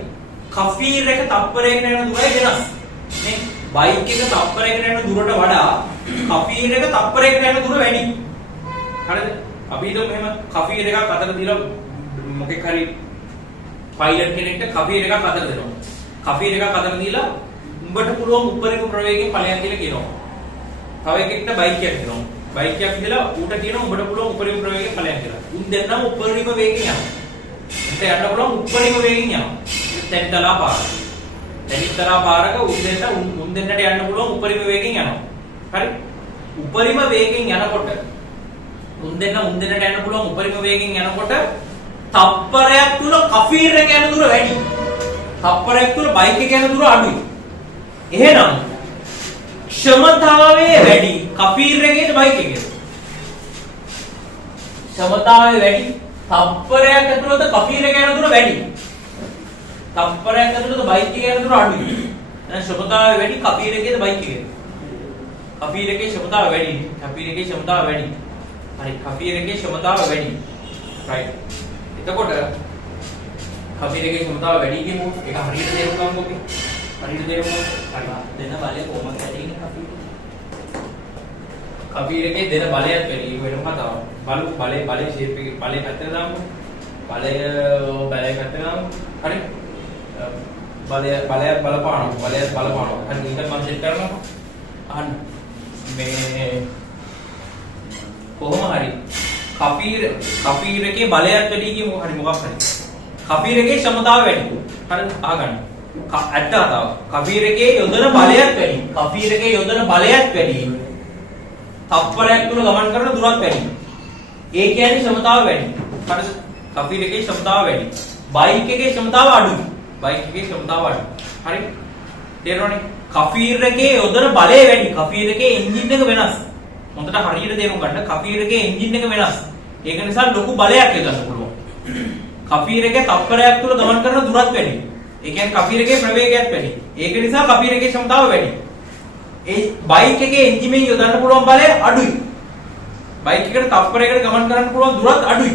කෆීර් එක තප්පරයකට යන දුරයි වෙනස්. නේ? බයික් එක තප්පරයකට යන දුරට වඩා කෆීර් එක තප්පරයකට යන දුර වැඩි. හරිද? අපි හිතමු මෙහෙම කෆීර් එකක් අතට දීලා මොකෙක් හරි පයිලට් කෙනෙක්ට කෆීර් එකක් අතට දෙනවා. කෆීර් එකක් අතට දීලා උඹට පුළුවන් උඩරිම ප්‍රවේගයෙන් ඵලයන් කියලා කියනවා. තව එකෙක්ට බයික් එකක් දෙනවා. බයික් එකක් දීලා ඌට කියනවා උඹට පුළුවන් උඩරිම ප්‍රවේගයෙන් ඵලයන් කියලා. උන් දෙන්නම උඩරිම වේගෙන් යනවා. එතන යන්න පුළුවන් උඩරිම වේගෙන් යනවා. තැනිතලා පාර. තැනිතලා පාරක උන් දෙන්නට යන්න පුළුවන් උඩරිම වේගෙන් යනවා. හරි? උඩරිම වේගෙන් යනකොට උන් දෙන්නට යන්න පුළුවන් උඩරිම වේගෙන් යනකොට තප්පරයක් තුල කෆීර් එක යන දුර වැඩි. තප්පරයක් තුල බයික් එක යන දුර අඩුයි. එහෙනම් ක්ෂමතාවයේ වැඩි කෆීර් එකේද බයික් එකේද? ක්ෂමතාවයේ වැඩි තප්පරයක් ඇතුළත කෆීර් එක යන දුර වැඩි. තප්පරයක් ඇතුළත බයික් එක යන දුර අඩුයි. එහෙනම් ක්ෂමතාවයේ වැඩි කෆීර් එකේද බයික් එකේද? කෆීර් එකේ ක්ෂමතාව වැඩි. කෆීර් එකේ ක්ෂමතාව වැඩි. හරි කෆීර් එකේ ක්ෂමතාව වැඩි. right. එතකොට කෆීර් එකේ ක්ෂමතාව වැඩි කියමු. ඒක හරියට තේරුම් ගන්නකො. හරියට තේරුම් ගන්න. හරි. දෙන බලය කොහොමද වැඩි ඉන්නේ කෆීර්? කෆීර් එකේ දෙන බලයත් වැඩි. ඒක වෙනම කතාවක්. බලේ ෂේප් එකේ බලේ පැත්තට දාමු. බලය පැත්තට දාමු. හරි. බලයත් බලපානවා. හරි ඊට මම සෙට් කරනවා. අහන්න. මේ කොහොම හරි කෆීර් එකේ බලයත් වැඩි කියමු. හරි මොකක් හරි. කෆීර් එකේ ක්ෂමතාව වැඩි. හරි අහගන්න. ඇත්ත කතාව. කෆීර් එකේ යොදන බලයත් වැඩි. කෆීර් එකේ යොදන බලයත් වැඩි. තප්පරයක් තුල ගමන් කරන දුරත් වැඩි. ඒ කියන්නේ ක්ෂමතාව වැඩි. හරිද? කෆීර් එකේ ක්ෂමතාව වැඩි. බයික් එකේ ක්ෂමතාව අඩුයි. හරි? තේරෙනවනේ? කෆීර් එකේ යොදන බලය වැඩි. කෆීර් එකේ එන්ජින් එක වෙනස්. හොඳට හරියට තේරුම් ගන්න. කෆීර් එකේ එන්ජින් එක වෙනස්. ඒක නිසා ලොකු බලයක් යොදන්න පුළුවන්. කෆීර් එකේ තප්පරයක් තුල ගමන් කරන දුරත් වැඩි. ඒ කියන්නේ කෆීර් එකේ ප්‍රවේගයත් වැඩි. ඒක නිසා කෆීර් එකේ ක්ෂමතාව වැඩි. ඒ බයික් එකේ එන්ජිමෙන් යොදන්න පුළුවන් බලය අඩුයි. බයික් එකට තප්පරයකට ගමන් කරන්න පුළුවන් දුරත් අඩුයි.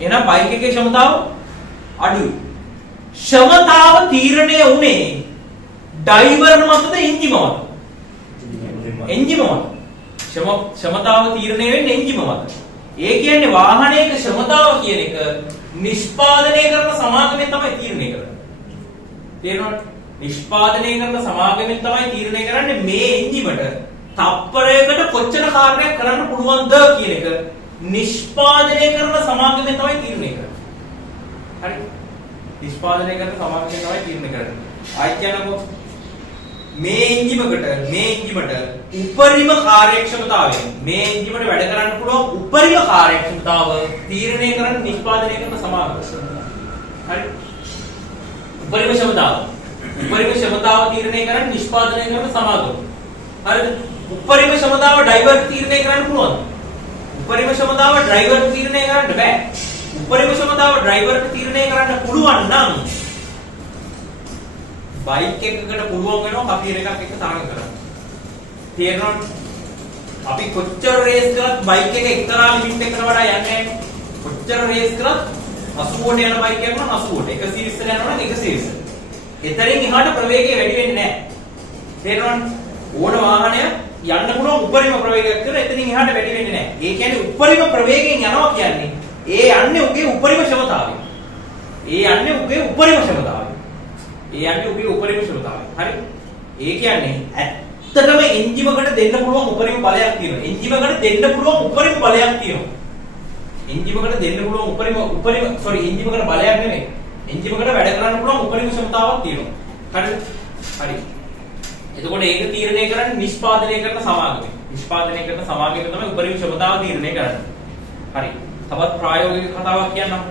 එහෙනම් බයික් එකේ ක්ෂමතාව අඩුයි. ක්ෂමතාව තීරණය වුණේ ඩ්‍රයිවර් මතද එන්ජිම මතද? එන්ජිම මත. ක්ෂමතාව තීරණය වෙන්නේ එන්ජිම මත. ඒ කියන්නේ වාහනයක ක්ෂමතාව කියන එක නිෂ්පාදනය කරන සමාගමෙන් තමයි තීරණය කරන්නේ. තේරෙනවද? නිෂ්පාදනය කරන සමාගමෙන් තමයි තීරණය කරන්නේ මේ එන්ජිමට තප්පරයකට කොච්චර කාර්යයක් කරන්න පුළුවන්ද කියන එක නිෂ්පාදනය කරන සමාගමෙන් තමයි තීරණය කරන්නේ. හරි? නිෂ්පාදනය කරන සමාගමෙන් තමයි තීරණය කරන්නේ. ආයෙත් කියනකො මේ එන්ජිමට උපරිම කාර්යක්ෂමතාවය මේ එන්ජිමට වැඩ කරන්න පුළුවන් උපරිම කාර්යක්ෂමතාව තීරණය කරන නිෂ්පාදනය කරන සමාගම. හරි? උපරිම ක්ෂමතාව තීරණය කරන නිෂ්පාදනය කරන සමාගම. හරිද? උපරිම ක්ෂමතාව ඩ්‍රයිවර් තීරණය කරන්න පුළුවන්. උපරිම ක්ෂමතාව ඩ්‍රයිවර් තීරණය කරන්න බෑ. උපරිම ක්ෂමතාව ඩ්‍රයිවර් තීරණය කරන්න පුළුවන් නම් බයික් එකකට පුළුවන් වෙනවා කෆීර් එකක් එක්ක තරඟ කරන්න. තේරෙනවද? අපි කොච්චර රේස් කරත් බයික් එක එක්තරා ලිමිට් එකකට වඩා යන්නේ නැහැ. කොච්චර රේස් කරත් 80ට යන බයික් එකක් නම් 80ට, එක සීරීස් එකට යනවා නම් එක සීරීස්. එතරින් එහාට ප්‍රවේගය වැඩි වෙන්නේ නැහැ. තේරෙනවද? ඕන වාහනය යන්න පුළුවන් උපරිම ප්‍රවේගයක් තියෙනවා. එතනින් එහාට වැඩි වෙන්නේ නැහැ. ඒ කියන්නේ උපරිම ප්‍රවේගයෙන් යනවා කියන්නේ ඒ යන්නේ උගේ උපරිම ක්ෂමතාවය. ඒ යන්නේ උගේ උපරිම ක්ෂමතාවය. ඒ යන්නේ උගේ උපරිම ක්ෂමතාවය. හරි? ඒ කියන්නේ ඇත්තටම එන්ජිමකට දෙන්න පුළුවන් උපරිම බලයක් තියෙනවා. එන්ජිමකට දෙන්න පුළුවන් උපරිම බලයක් තියෙනවා. එන්ජිමකට දෙන්න පුළුවන් උපරිම එන්ජිමකට බලයක් නෙමෙයි. එන්ජිමකට වැඩ කරන්න පුළුවන් උපරිම ක්ෂමතාවක් තියෙනවා. හරිද? හරි. එතකොට ඒක තීරණය කරන්නේ නිෂ්පාදනය කරන සමාගමේ. නිෂ්පාදනය කරන සමාගමේ තමයි උපරිම ක්ෂමතාව තීරණය කරන්නේ. හරි. තවත් ප්‍රායෝගික කතාවක් කියන්නම්.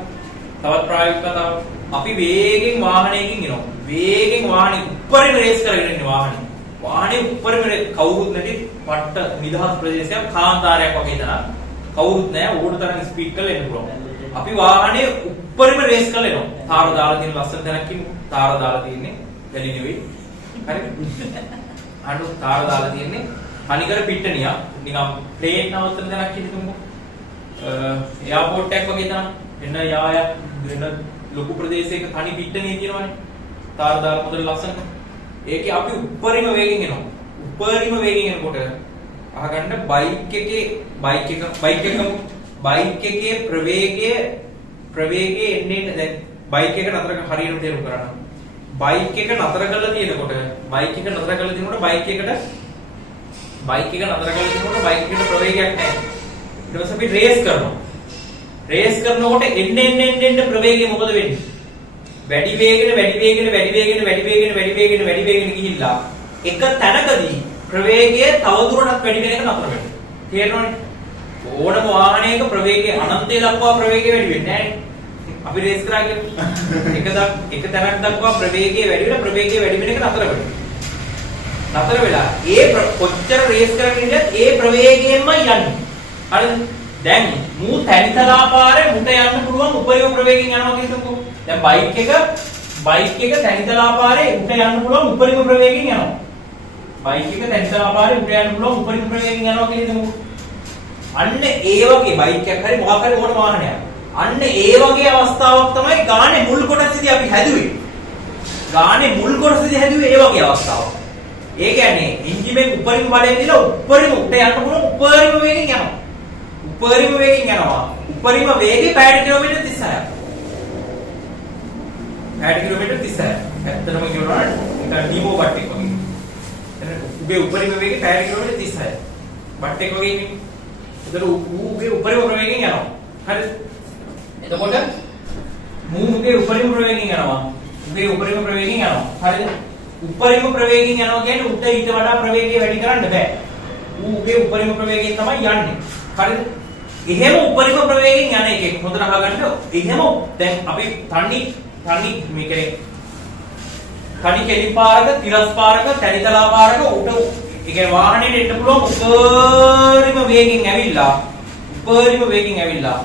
තවත් ප්‍රායෝගික කතාවක්. අපි වේගෙන් වාහනයකින් එනවා. වේගෙන් වාහනේ උඩරිම රේස් කරගෙන ඉන්නේ වාහනේ. වාහනේ උඩරිම කවුරුත් නැති පට්ට නිදහස් ප්‍රදේශයක් කාන්තාරයක් වගේ තරම්. කවුරුත් නැහැ ඕන තරම් ස්පීඩ් කරලා එන්න පුළුවන්. අපි වාහනේ උඩරිම රේස් කරලා එනවා. තාර දාලා තියෙන ලස්සන තැනක් ඉන්න. තාර දාලා තියෙන්නේ වැලි නෙවෙයි. හරිද? අර තාර දාලා තියෙන්නේ අනිකර පිට්ටනියක්. නිකම් ප්ලේන් නවත්තන තැනක් හිතමුකෝ. එයාපෝට් එකක් වගේ තරම්. එන්න යායක් වෙන ලොකු ප්‍රදේශයක තනි පිට්ටනිය තියෙනවානේ. තාර දාලා මොකද ලස්සන. ඒකේ අපි උඩරිම වේගෙන් එනවා. උඩරිම වේගෙන් එනකොට අහගන්න බයික් එකේ ප්‍රවේගයේ එන්නේ දැන් බයික් එක නතර හරියට තේරුම් කරන්න. බයික් එක නතර කරලා තියෙනකොට බයික් එක නතර කරලා තියෙනකොට බයික් එකට ප්‍රවේගයක් නැහැ. ඊට පස්සේ අපි රේස් කරනවා. රේස් කරනකොට එන්න ප්‍රවේගය මොකද වෙන්නේ? වැඩි වේගෙන ගිහිල්ලා එක තැනකදී ප්‍රවේගය තවදුරටත් වැඩි වෙන එක නතර වෙනවා. තේරෙනවනේ? ඕනම වාහනයක ප්‍රවේගය අනන්තය දක්වා ප්‍රවේගය වැඩි වෙන්නේ නැහැ. අපි රේස් කරා කියන්නේ එක තැනක් දක්වා ප්‍රවේගය වැඩි වෙන වෙන එක නතර වෙනවා. නතර වෙලා කොච්චර රේස් කරගෙන ඉඳලා ඒ ප්‍රවේගයෙන්ම යන්නේ. හරිද? දැන් මූ තැනිතලා පාරේ මුට යන්න පුළුවන් උපරිම ප්‍රවේගයෙන් යනවා කියනකො. දැන් බයික් එක තැනිතලා පාරේ මුට යන්න පුළුවන් උපරිම ප්‍රවේගයෙන් යනවා. බයික් එක තැනිතලා පාරේ මුට යන්න පුළුවන් උපරිම ප්‍රවේගයෙන් යනවා කියනකො. අන්න ඒ වගේ බයික් එකක් හරි මොකක් හරි ඕන වාහනයක්. අන්න ඒ වගේ අවස්ථාවක් තමයි ගානේ මුල් කොටසදී අපි හැදුවේ. ගානේ මුල් කොටසදී හැදුවේ ඒ වගේ අවස්ථාවක්. ඒ කියන්නේ එන්ජිමෙන් උපරිම බලය දීලා උපරිම උඩ යන්න පුළුවන් උපරිම වේගෙන් යනවා. උපරිම වේගය පැයට කිලෝමීටර් 36ක්. පැයට කිලෝමීටර් 36ක්. ඇත්තටම කියනවා නම් නිකන් ඩීමෝ බට් එක වගේ. එතන උගේ උපරිම වේගය පැයට කිලෝමීටර් 36ක්. බට් එක වගේ ඉන්නේ. එතන උගේ උපරිම වේගයෙන් යනවා. හරිද? එතකොට මූගේ උපරිම ප්‍රවේගයෙන් යනවා. උගේ උපරිම ප්‍රවේගයෙන් යනවා. හරිද? උපරිම ප්‍රවේගයෙන් යනවා කියන්නේ උඩ ඊට වඩා ප්‍රවේගය වැඩි කරන්න බෑ. උගේ උපරිම ප්‍රවේගයෙන් තමයි යන්නේ. හරිද? එහෙම උපරිම ප්‍රවේගයෙන් යන එකෙක් හොඳට අහගන්න. එහෙම දැන් අපි තනි මේකේ තනි කෙලි පාරක, තිරස් පාරක, තනිතලා පාරක උඩ ඒ කියන්නේ වාහනේට එන්න පුළුවන් උපරිම වේගෙන් ඇවිල්ලා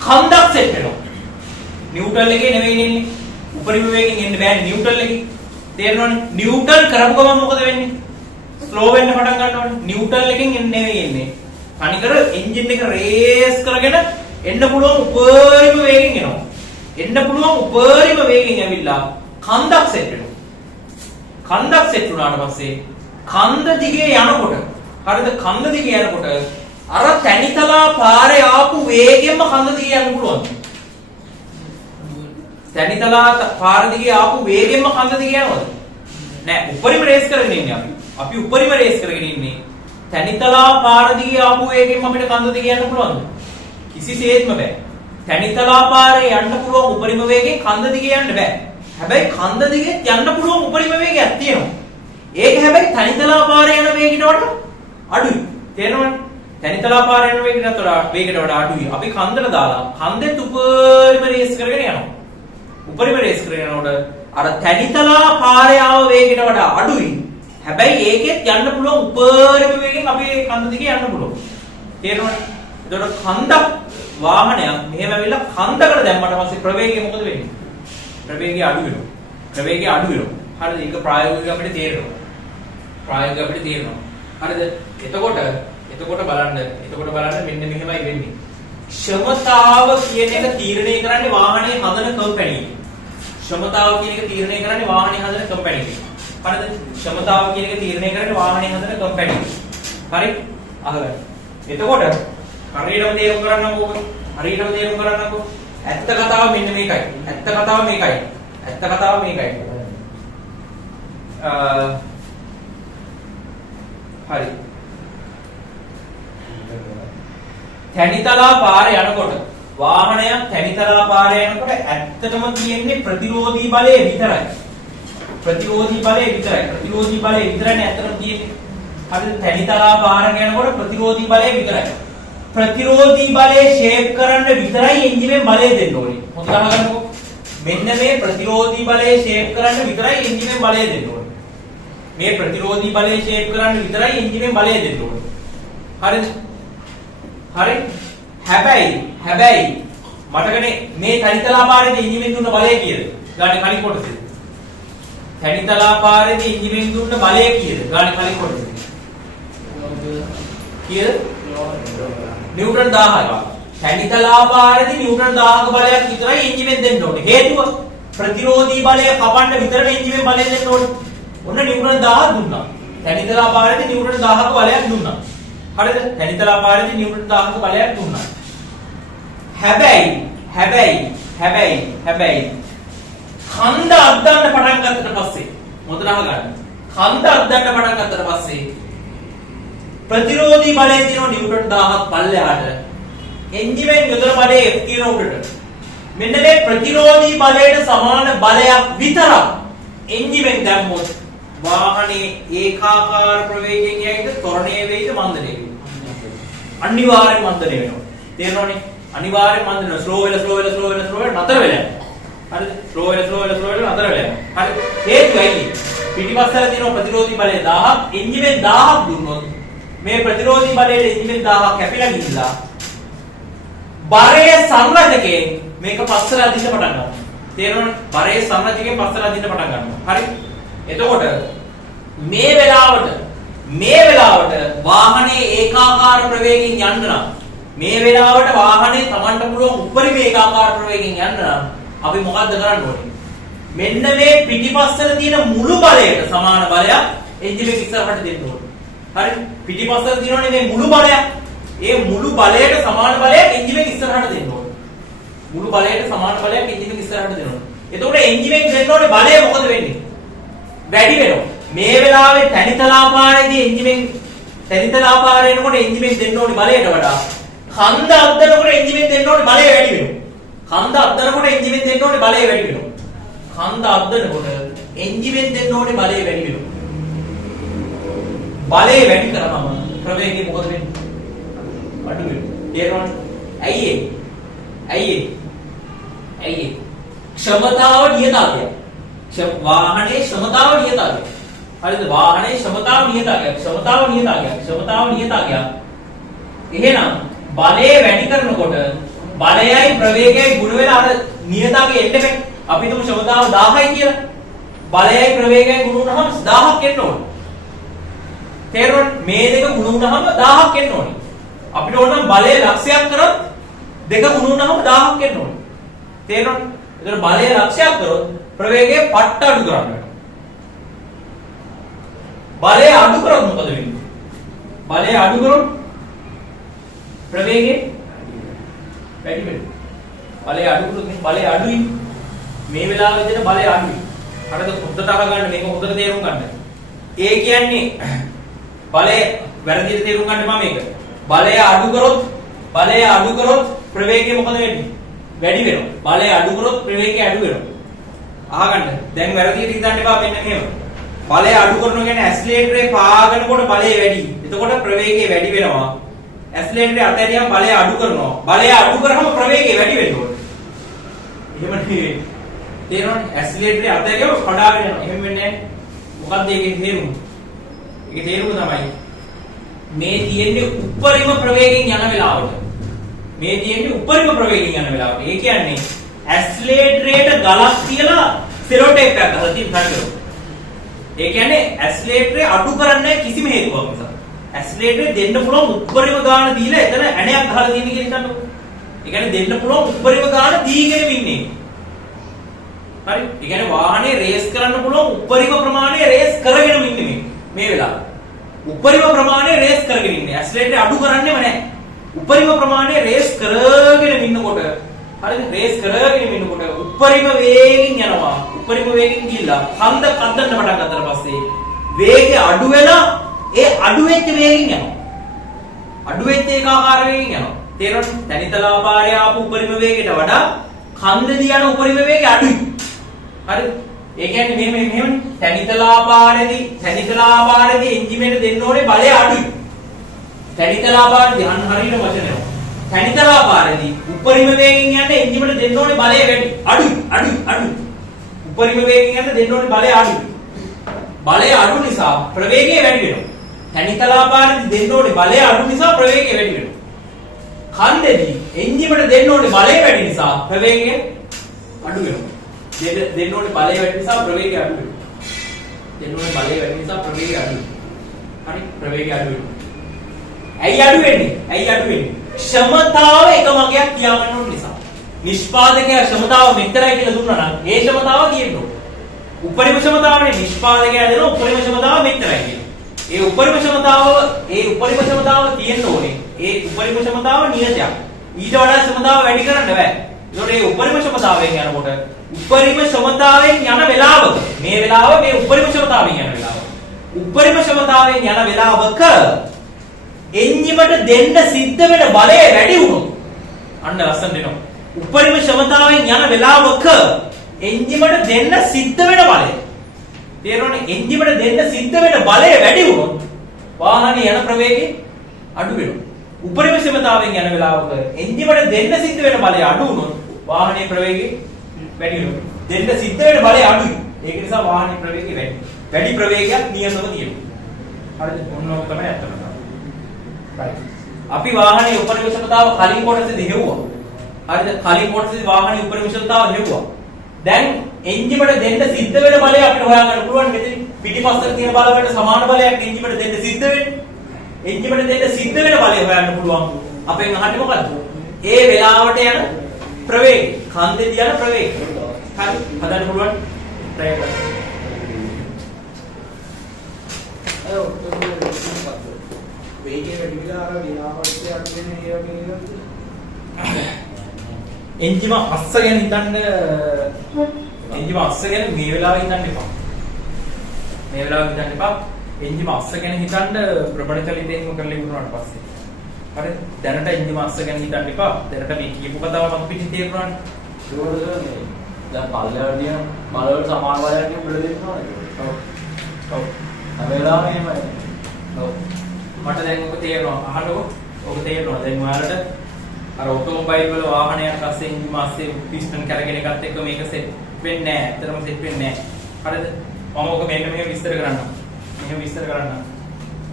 කන්දක් සෙට් වෙනවා. නිව්ටන් එකේ නෙවෙයි ඉන්නේ. උපරිම වේගෙන් එන්න බෑනේ නිව්ටන් එකේ. තේරෙනවනේ? නිව්ටන් කරපු ගමන් මොකද වෙන්නේ? ස්ලෝ වෙන්න පටන් ගන්නවනේ. නිව්ටන් එකෙන් නෙවෙයි එන්නේ. අනිකර එන්ජින් එක රේස් කරගෙන එන්න පුළුවන් උපරිම වේගෙන් එනවා. එන්න පුළුවන් උපරිම වේගෙන් ඇවිල්ලා කන්දක් සෙට් වෙනවා. කන්දක් සෙට් වුණාට පස්සේ කන්ද දිගේ යනකොට හරිද? කන්ද දිගේ යනකොට අර තැනිතලා පාරේ ආපු වේගෙන්ම කන්ද දිගේ යන්න පුළුවන්. තැනිතලා පාර දිගේ ආපු වේගෙන්ම කන්ද දිගේ යනවද? නෑ. උපරිම රේස් කරගෙන ඉන්නේ අපි. අපි උපරිම රේස් කරගෙන ඉන්නේ. තැනිතලා පාර දිගේ ආපු වේගෙන්ම අපිට කන්ද දිගේ යන්න පුළුවන්ද? කිසිසේත්ම බෑ. තැනිතලා පාරේ යන්න පුළුවන් උපරිම වේගෙන් කන්ද දිගේ යන්න බෑ. හැබැයි කන්ද දිගේ යන්න පුළුවන් උපරිම වේගයක් තියෙනවා. ඒක හැබැයි තැනිතලා පාරේ යන වේගයට වඩා අඩුයි. තේරෙනවද? තැනිතලා පාරේ යන වේගයට වඩා අඩුයි. අපි කන්දට දාලා කන්දෙත් උපරිම රේස් කරගෙන යනවා. උපරිම රේස් කරගෙන යනකොට අර තැනිතලා පාරේ ආව වේගයට වඩා අඩුයි. හැබැයි ඒකෙත් යන්න පුළුවන් උපරිම වේගෙන් අපි කන්ද දිගේ යන්න පුළුවන්. තේරෙනවද? එතකොට කන්දක් වාහනයක් මෙහෙම ඇවිල්ලා කන්දකට දැම්මට පස්සේ ප්‍රවේගය මොකද වෙන්නේ? ප්‍රවේගය අඩු වෙනවා. හරිද? ඒක ප්‍රායෝගිකව අපිට තේරෙනවා. හරිද? එතකොට බලන්න මෙන්න මෙහෙමයි වෙන්නේ. ක්ෂමතාව කියන එක තීරණය කරන්නේ වාහනේ හදන කම්පැනි එක. හරිද? ක්ෂමතාව කියන එක තීරණය කරන්නේ වාහනේ හදන කම්පැනි. හරි? අහගන්න. එතකොට හරියටම තේරුම් කරන්නකෝ ඔබ. හරියටම තේරුම් කරන්නකෝ. ඇත්ත කතාව මෙන්න මේකයි. ඇත්ත කතාව මේකයි. ඇත්ත කතාව මේකයි. හරි. තැනිතලා පාරේ යනකොට වාහනයක් තැනිතලා පාරේ යනකොට ඇත්තටම තියෙන්නේ ප්‍රතිරෝධී බලය විතරයි. ප්‍රතිරෝධී බලය විතරයි. ප්‍රතිරෝධී බලය විතරනේ ඇත්තටම තියෙන්නේ. හරිද? තැනිතලා පාරක යනකොට ප්‍රතිරෝධී බලය විතරයි. ප්‍රතිරෝධී බලය ෂේප් කරන්න විතරයි එන්ජිමෙන් බලය දෙන්න ඕනේ. හොඳට අහගන්නකෝ. මෙන්න මේ ප්‍රතිරෝධී බලය ෂේප් කරන්න විතරයි එන්ජිමෙන් බලය දෙන්න ඕනේ. මේ ප්‍රතිරෝධී බලය ෂේප් කරන්න විතරයි එන්ජිමෙන් බලය දෙන්න ඕනේ. හරිද? හරි? හැබැයි මතකනේ මේ තනිතලා පාරේදී එන්ජිමෙන් දුන්න බලය කීයද? ගානේ කලින් කොටසේ. තනිතලා පාරේදී එන්ජිමෙන් දුන්න බලය කීයද? ගානේ කලින් කොටසේ. කීයද? නිව්ටන් 1000ක්. තනිතලා පාරේදී නිව්ටන් 1000ක බලයක් විතරයි එන්ජිමෙන් දෙන්න ඕනේ. හේතුව ප්‍රතිරෝධී බලය කපන්න විතරයි එන්ජිමෙන් බලය දෙන්න ඕනේ. ඔන්න නිව්ටන් 1000ක් දුන්නා. තනිතලා පාරේදී නිව්ටන් 1000ක බලයක් දුන්නා. හරිද? තනිතලා පාරේදී නිව්ටන් 1000ක බලයක් දුන්නා. හැබැයි කන්ද අද්දන්න පටන් ගත්තට පස්සේ මොකද අහගන්න? කන්ද අද්දන්න පටන් ගත්තට පස්සේ ප්‍රතිරෝධී බලය තියෙනවා නිව්ටන් 1000ක් පල්ලෙහාට. එන්ජිමෙන් යොදන බලය F කියන උඩට. මෙන්න මේ ප්‍රතිරෝධී බලයට සමාන බලයක් විතරක් එන්ජිමෙන් දැම්මොත් වාහනේ ඒකාකාර ප්‍රවේගයෙන් යයිද ත්වරණය වෙයිද මන්දනය වෙයිද? අනිවාර්යෙන් මන්දනය වෙනවා. තේරෙනවනේ? අනිවාර්යෙන් මන්දනය වෙනවා. ස්ලෝ වෙලා නතර වෙලා. හරිද? ස්ලෝ වෙලා නතර වෙලා. හරි. හේතුව ඇයි? පිටිපස්සට තියෙන ප්‍රතිරෝධී බලය 1000ක් එන්ජිමෙන් 1000ක් දුන්නොත් මේ ප්‍රතිරෝධී බලයට එන්ජිමෙන් 1000ක් කැපිලා ගිහිල්ලා බරයේ සංරජකයෙන් මේක පස්සට අදින්න පටන් ගන්නවා. තේරෙනවනේ? බරයේ සංරජකයෙන් පස්සට අදින්න පටන් ගන්නවා. හරි? එතකොට මේ වෙලාවට වාහනේ ඒකාකාර ප්‍රවේගයෙන් යන්න නම් මේ වෙලාවට වාහනේ Tamanට පුළුවන් උපරිම ඒකාකාර ප්‍රවේගයෙන් යන්න නම් අපි මොකද්ද කරන්න ඕනේ? මෙන්න මේ පිටිපස්සට තියෙන මුළු බලයට සමාන බලයක් එන්ජින් එක ඉස්සරහට දෙන්න ඕනේ. හරි? පිටිපස්සට තියෙනනේ මේ මුළු බලයක්. ඒ මුළු බලයට සමාන බලයක් එන්ජින් එක ඉස්සරහට දෙන්න ඕනේ. මුළු බලයට සමාන බලයක් එන්ජින් එක ඉස්සරහට දෙන්න ඕනේ. එතකොට එන්ජින් එක දෙන්න ඕනේ බලය මොකද වෙන්නේ? වැඩි වෙනවා. මේ වෙලාවේ තනිතලා පාරේදී එන්ජිමෙන් තනිතලා පාරේ එනකොට එන්ජිමෙන් දෙන්න ඕනේ බලයට වඩා කන්ද අද්දනකොට එන්ජිමෙන් දෙන්න ඕනේ බලය වැඩි වෙනවා. කන්ද අද්දනකොට එන්ජිමෙන් දෙන්න ඕනේ බලය වැඩි වෙනවා. කන්ද අද්දනකොට එන්ජිමෙන් දෙන්න ඕනේ බලය වැඩි වෙනවා. බලය වැඩි කරාම ප්‍රවේගය මොකද වෙන්නේ? අඩු වෙනවා. තේරෙනවද? ඇයි ඒ? ක්ෂමතාව නියතාවය. වාහනේ ක්ෂමතාව නියතාවය. හරිද? වාහනේ ක්ෂමතාව නියතාවය. එහෙනම් බලය වැඩි කරනකොට බලයයි ප්‍රවේගයයි ගුණ වෙලා අර නියතාවය එන්න බෑ. අපි තුමු ක්ෂමතාව 1000යි කියලා. බලයයි ප්‍රවේගයයි ගුණ වුණාම 1000ක් එන්න ඕනේ. තේරුණාද? මේ දෙක ගුණ වුණාම 1000ක් එන්න ඕනේ. අපිට ඕන නම් බලය ලක්ෂයක් කරොත් දෙක ගුණ වුණාම 1000ක් එන්න ඕනේ. තේරුණාද? ඒතර බලය ලක්ෂයක් කරොත් ප්‍රවේගය පට්ට අඩු කරන්න. බලය අඩු කරොත් මොකද වෙන්නේ? බලය අඩු කරොත් ප්‍රවේගය වැඩි වෙනවා. බලය අඩු කරොත් බලය අඩුයි. මේ වෙලාවේදී දෙන බලය අඩුයි. හරිද? හොඳට අහගන්න මේක හොඳට තේරුම් ගන්න. ඒ කියන්නේ බලය වැරදිට තේරුම් ගන්න මම මේක. බලය අඩු කරොත් ප්‍රවේගය මොකද වෙන්නේ? වැඩි වෙනවා. බලය අඩු කරොත් ප්‍රවේගය අඩු වෙනවා. අහගන්න. දැන් වැරදියට හිතන්න එපා මෙන්න මෙහෙම. බලය අඩු කරනවා කියන්නේ ඇක්සලරේටරේ පාගනකොට බලය වැඩි. එතකොට ප්‍රවේගය වැඩි වෙනවා. ඇක්සලරේටරේ අතහැරියම බලය අඩු කරනවා. බලය අඩු කරාම ප්‍රවේගය වැඩි වෙන්න ඕනේ. එහෙම නෙවෙයි. තේරෙනවද? ඇක්සලරේටරේ අතහැරියම කඩාගෙන යනවා. එහෙම වෙන්නේ නැහැ. මොකද්ද ඒකේ තේරුම? ඒකේ තේරුම තමයි මේ තියෙන්නේ උපරිම ප්‍රවේගයෙන් යන වෙලාවට. ඒ කියන්නේ ඇක්සලරේටරේට ගලක් තියලා සෙලෝ ටේප් එකක් ගහලා තියෙන පැත්තට. ඒ කියන්නේ ඇක්සලරේටරේ අඩු කරන්නේ කිසිම හේතුවක් නිසා. ඇක්සලරේටරේ දෙන්න පුළුවන් උපරිම ගාණ දීලා එතන ඇණයක් ගහලා තියෙන කියලා හිතන්නකෝ. ඒ කියන්නේ දෙන්න පුළුවන් උපරිම ගාණ දීගෙන ඉන්නේ. හරි? ඒ කියන්නේ වාහනේ රේස් කරන්න පුළුවන් උපරිම ප්‍රමාණය රේස් කරගෙන ඉන්නේ මේ වෙලාවේ. උපරිම ප්‍රමාණය රේස් කරගෙන ඉන්නේ. ඇක්සලරේටර් අඩු කරන්නේම නැහැ. උපරිම ප්‍රමාණය රේස් කරගෙන ඉන්නකොට හරිද? රේස් කරගෙන ඉන්නකොට උපරිම වේගින් යනවා. උපරිම වේගින් ගිහිල්ලා කන්ද කද්දන්න පටන් ගත්තට පස්සේ වේගය අඩු වෙලා ඒ අඩු වෙච්ච වේගින් යනවා. අඩු වෙච්ච ඒකාකාර වේගින් යනවා. තේරෙනවද? තනිතලා පාරේ ආපු උපරිම වේගයට වඩා කන්දේදී යන උපරිම වේගය අඩුයි. හරිද? ඒ කියන්නේ මෙහෙමනේ. තනිතලා පාරේදී එන්ජිමේට දෙන්න ඕනේ බලය අඩුයි. තනිතලා පාරේදී අන්න හරියට වචනය. තනිතලා පාරේදී උපරිම වේගයෙන් යන්න එන්ජිමේට දෙන්න ඕනේ බලය වැඩි. අඩුයි. උපරිම වේගයෙන් යන්න දෙන්න ඕනේ බලය අඩුයි. බලය අඩු නිසා ප්‍රවේගය වැඩි වෙනවා. තනිතලා පාරේදී දෙන්න ඕනේ බලය අඩු නිසා ප්‍රවේගය වැඩි වෙනවා. කන්දේදී එන්ජිමේට දෙන්න ඕනේ බලය වැඩි නිසා ප්‍රවේගය අඩු වෙනවා. දෙන්න ඕනේ බලය වැඩි නිසා ප්‍රවේගය අඩු වෙනවා. දෙන්න ඕනේ බලය වැඩි නිසා ප්‍රවේගය අඩු වෙනවා. හරි ප්‍රවේගය අඩු වෙනවා. ඇයි අඩු වෙන්නේ? ක්ෂමතාව එක මගයක් තියාගන්න ඕන නිසා. නිෂ්පාදකයා ක්ෂමතාව මෙතරයි කියලා දුන්නා නම් ඒ ක්ෂමතාව කියන්න ඕන. උපරිම ක්ෂමතාවනේ නිෂ්පාදකයා දෙන උපරිම ක්ෂමතාව මෙතරයි කියලා. ඒ උපරිම ක්ෂමතාව තියෙන්න ඕනේ. ඒ උපරිම ක්ෂමතාව නියතයක්. ඊට වඩා ක්ෂමතාව වැඩි කරන්න බෑ. ඒකට මේ උපරිම ක්ෂමතාවයෙන් යනකොට උපරිම ක්ෂමතාවයෙන් යන වෙලාවක මේ වෙලාව මේ උපරිම ක්ෂමතාවයෙන් යන වෙලාව. උපරිම ක්ෂමතාවයෙන් යන වෙලාවක එන්ජිමට දෙන්න සිද්ධ වෙන බලය වැඩි වුණොත් අන්න ලස්සන දෙනවා. උපරිම ක්ෂමතාවයෙන් යන වෙලාවක එන්ජිමට දෙන්න සිද්ධ වෙන බලය. තේරෙනවනේ? එන්ජිමට දෙන්න සිද්ධ වෙන බලය වැඩි වුණොත් වාහනේ යන ප්‍රවේගය අඩු වෙනවා. උපරිම ක්ෂමතාවයෙන් යන වෙලාවක එන්ජිමට දෙන්න සිද්ධ වෙන බලය අඩු වුණොත් වාහනේ ප්‍රවේගය වැඩි වෙනවා. දෙන්න සිද්ධ වෙන බලය අඩුයි. ඒක නිසා වාහනේ ප්‍රවේගය වැඩි. වැඩි ප්‍රවේගයක් නියතව තියෙනවා. හරිද? ඔන්න ඔක තමයි අත්දැකීම. අපි වාහනේ උපරිම ක්ෂමතාව කලින් කොටසේදී හෙව්වා. හරිද? කලින් කොටසේදී වාහනේ උපරිම ක්ෂමතාව හෙව්වා. දැන් එන්ජිමට දෙන්න සිද්ධ වෙන බලය අපිට හොයාගන්න පුළුවන්. මෙතන පිටිපස්සට තියෙන බල වලට සමාන බලයක් එන්ජිමට දෙන්න සිද්ධ වෙන්නේ. එන්ජිමට දෙන්න සිද්ධ වෙන බලය හොයන්න පුළුවන්. අපෙන් අහන්නේ මොකද්ද? ඒ වෙලාවට යන ප්‍රවේගය. කන්දේදී යන ප්‍රවේගය. හරි? හදන්න පුළුවන්. try කරන්න. වේගය වැඩි වෙලා අර විනාඩියක් වෙන ඒ වගේ නේද? එන්ජිම අස්ස ගැන හිතන්න එන්ජිම අස්ස ගැන මේ වෙලාවේ හිතන්න එපා. මේ වෙලාවේ හිතන්න එපා. එන්ජිම අස්ස ගැන හිතන්න ප්‍රබල චලිතය එහෙම කරලා ඉවරනාට පස්සේ. හරි? දැනට එන්ජිම අස්ස ගැන හිතන්න එපා. දැනට මේ කියපු කතාව මම පිටින් තේරුණානේ. ඒකවල මේ දැන් පල්ලෙවැඩිය බලවල සමාන බලයක් උඩ දෙන්නවා නේද? ඔව්. හැම වෙලාවෙම එහෙමයි. ඔව්. මට දැන් ඔක තේරෙනවා. අහන්නකෝ. ඔක තේරෙනවා. දැන් ඔයාලට අර ඔටෝමොබයිල් වල වාහනයක් අස්සේ එන්ජිම අස්සේ පිස්ටන් කරගෙන එකත් එක්ක මේක සෙට් වෙන්නේ නැහැ. ඇත්තටම සෙට් වෙන්නේ නැහැ. හරිද? මම ඔක මෙන්න මෙහෙම විස්තර කරන්නම්.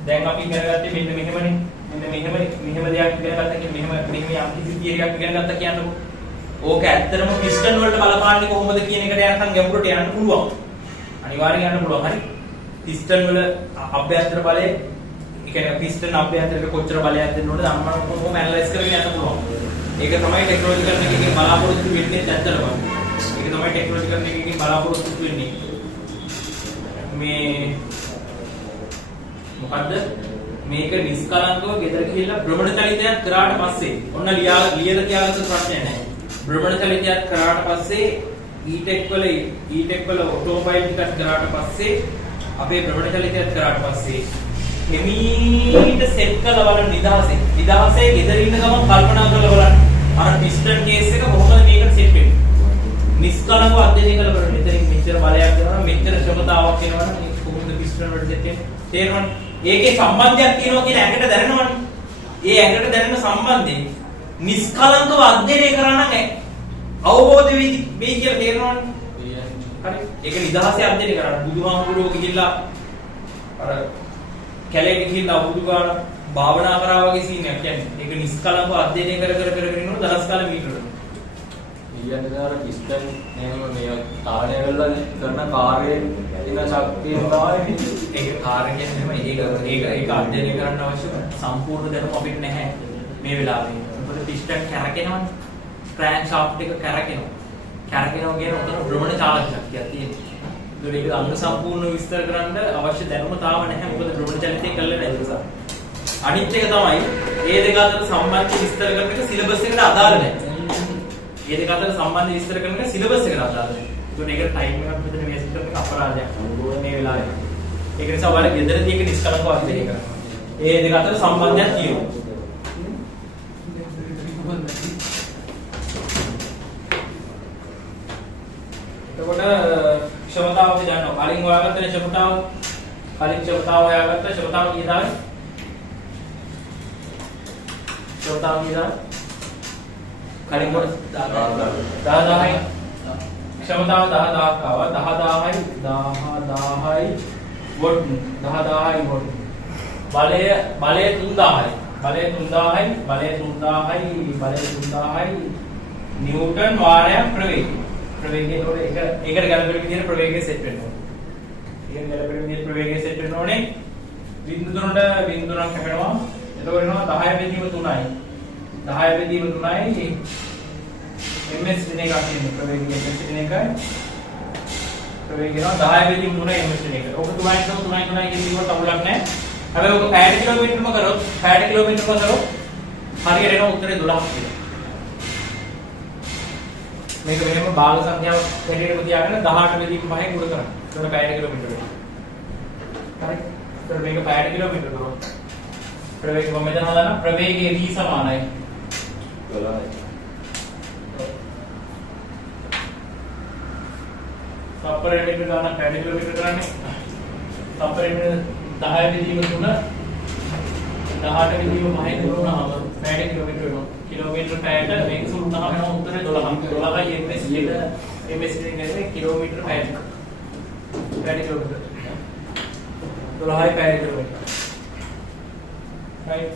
දැන් අපි ඉගෙන ගත්තේ මෙන්න මෙහෙමනේ. මෙන්න මෙහෙම දෙයක් ඉගෙන ගත්තා කියන්නේ මෙහෙම යම් කිසි තියරි එකක් ඉගෙන ගත්තා කියන්නකෝ. ඕක ඇත්තටම පිස්ටන් වලට බලපාන්නේ කොහොමද කියන එකට යනකම් ගැඹුරට යන්න පුළුවන්. අනිවාර්යෙන් යන්න පුළුවන්. හරි? පිස්ටන් වල අභ්‍යන්තර බලය ඒ කියන්නේ පිස්ටන් අභ්‍යන්තරයට කොච්චර බලයක් දෙන්න ඕනද අම්මන කොහොම ඇනලයිස් කරගෙන යන්න පුළුවන්. ඒක තමයි ටෙක්නොලොජිකල් එකකින් බලාපොරොත්තු වෙන්නේ ඇත්තටම. ඒක තමයි ටෙක්නොලොජිකල් එකකින් බලාපොරොත්තු වෙන්නේ. මේ මොකද්ද? මේක නිස්කලංකව ගෙදර ගිහිල්ලා භ්‍රමණ චලිතයක් කරාට පස්සේ ඔන්න ලියලා තියාගත්ත ප්‍රශ්නයක් නැහැ. භ්‍රමණ චලිතයක් කරාට පස්සේ E-Tech වල ඔටෝමොබයිල් ටිකක් කරාට පස්සේ අපේ භ්‍රමණ චලිතයක් කරාට පස්සේ එමීට සෙට් කරලා බලන්න නිදහසේ ගෙදර ඉන්න ගමන් කල්පනා කරලා බලන්න අර පිස්ටන් කේස් එක කොහොමද මේකට සෙට් වෙන්නේ? නිස්කලංකව අධ්‍යයනය කරලා බලන්න. මෙතනින් මෙච්චර බලයක් දෙනවා මෙච්චර ක්ෂමතාවක් එනවා නම් කොහොමද පිස්ටන් වලට සෙට් වෙන්නේ? තේරෙනවද? ඒකේ සම්බන්ධයක් තියෙනවා කියලා ඇඟට දැනෙනවනේ. ඒ ඇඟට දැනෙන සම්බන්ධය නිස්කලංකව අධ්‍යයනය කරා නම් අවබෝධ වෙයි කියලා තේරෙනවනේ. හරි? ඒක නිදහසේ අධ්‍යයනය කරන්න. බුදුහාමුදුරුවෝ ගිහිල්ලා අර කැලේට ගිහිල්ලා අවුරුදු ගාන භාවනා කරා වගේ සීන් එකක් කියන්නේ. ඒක නිස්කලංකව අධ්‍යයනය කර ඉන්නකොට දවස් කාලෙ මීටරවල. ඊයන්ට දාර පිස්ටන් එහෙම මේ තාරණය වෙලා කරන කාර්යයේ තියෙන ශක්තිය තමයි. ඒක කාර්ය කියන්නේ නෙමෙයි. ඒක අධ්‍යයනය කරන්න අවශ්‍ය සම්පූර්ණ දැනුම අපිට නැහැ මේ වෙලාවේ. මොකද පිස්ටන් කැරකෙනවනේ. ක්‍රෑන්ක් ෂාෆ්ට් එක කැරකෙනවා. කැරකෙනවා කියන උතන භ්‍රමණ චාලක ශක්තියක් තියෙනවා. ඒක අංග සම්පූර්ණ විස්තර කරන්න අවශ්‍ය දැනුම තාම නැහැ. මොකද භ්‍රමණ චලිතය කළේ නැති නිසා. අනිත් එක තමයි මේ දෙක අතර සම්බන්ධ විස්තර කරන එක සිලබස් එකට අදාළ නැහැ. මේ දෙක අතර සම්බන්ධ විස්තර කරන එක සිලබස් එකට අදාළ නැහැ. ඒකට ටයිම් එකක් මෙතන මේස් කරන එක අපරාධයක්. මේ වෙලාවේ. ඒක නිසා ඔයාලා ගෙදරදී ඒක නිෂ්කලංකව අධ්‍යයනය කරන්න. මේ දෙක අතර සම්බන්ධයක් තියෙනවා. එතකොට ක්ෂමතාව අපි දන්නවා. කලින් හොයාගත්තනේ ක්ෂමතාව. කලින් ක්ෂමතාව හොයාගත්ත ක්ෂමතාව කීයද? ක්ෂමතාව කීයද? කලින් කොට 10000යි. ක්ෂමතාව 10000ක් ආවා. 10000යි වොට් 10000යි වොට්. බලය 3000යි. බලය 3000යි නිව්ටන් වාරයක් ප්‍රවේගය. ප්‍රවේගය ඒකට ගැලපෙන විදිහට ප්‍රවේගය සෙට් වෙන්න ඕනේ. ඒකට ගැලපෙන විදිහට ප්‍රවේගය සෙට් වෙන්න ඕනේ. බිංදු තුනට බිංදු තුනක් කැපෙනවා. එතකොට එනවා 10 බෙදීම 3යි. 10 බෙදීම 3යි ms දින එකක් තියෙනවා. ප්‍රවේගය ms දින එකයි. ප්‍රවේගය එනවා 10 බෙදීම 3යි ms දින එක. ඔක 3යි කියනකොට අවුලක් නැහැ. හැබැයි ඔක 60 කිලෝමීටරම කරොත් 60 කිලෝමීටරම කරොත් හරියට එන උත්තරේ 12ක් කියලා. මේක වෙනම භාග සංඛ්‍යාවක් හැටියට තියාගෙන 18 බෙදීම 5න් ගුණ කරන්න. එතකොට 60 කිලෝමීටර වෙනවා. හරි. එතකොට මේක 60 කිලෝමීටර කරොත් ප්‍රවේගය කොහොමද හදාගන්න? ප්‍රවේගයේ v සමානයි 12යි. තප්පරයට ගන්න 60 කිලෝමීටර කරන්නේ. තප්පරයට 10 බෙදීම 3 18 බෙදීම 5න් ගුණ වුණාම 60 කිලෝමීටර වෙනවා. किलोमीटर पैट वेग सुनना है उत्तर 12 का ये ms कहते हैं kilometre PAT kilometre 12 PAT kilometre right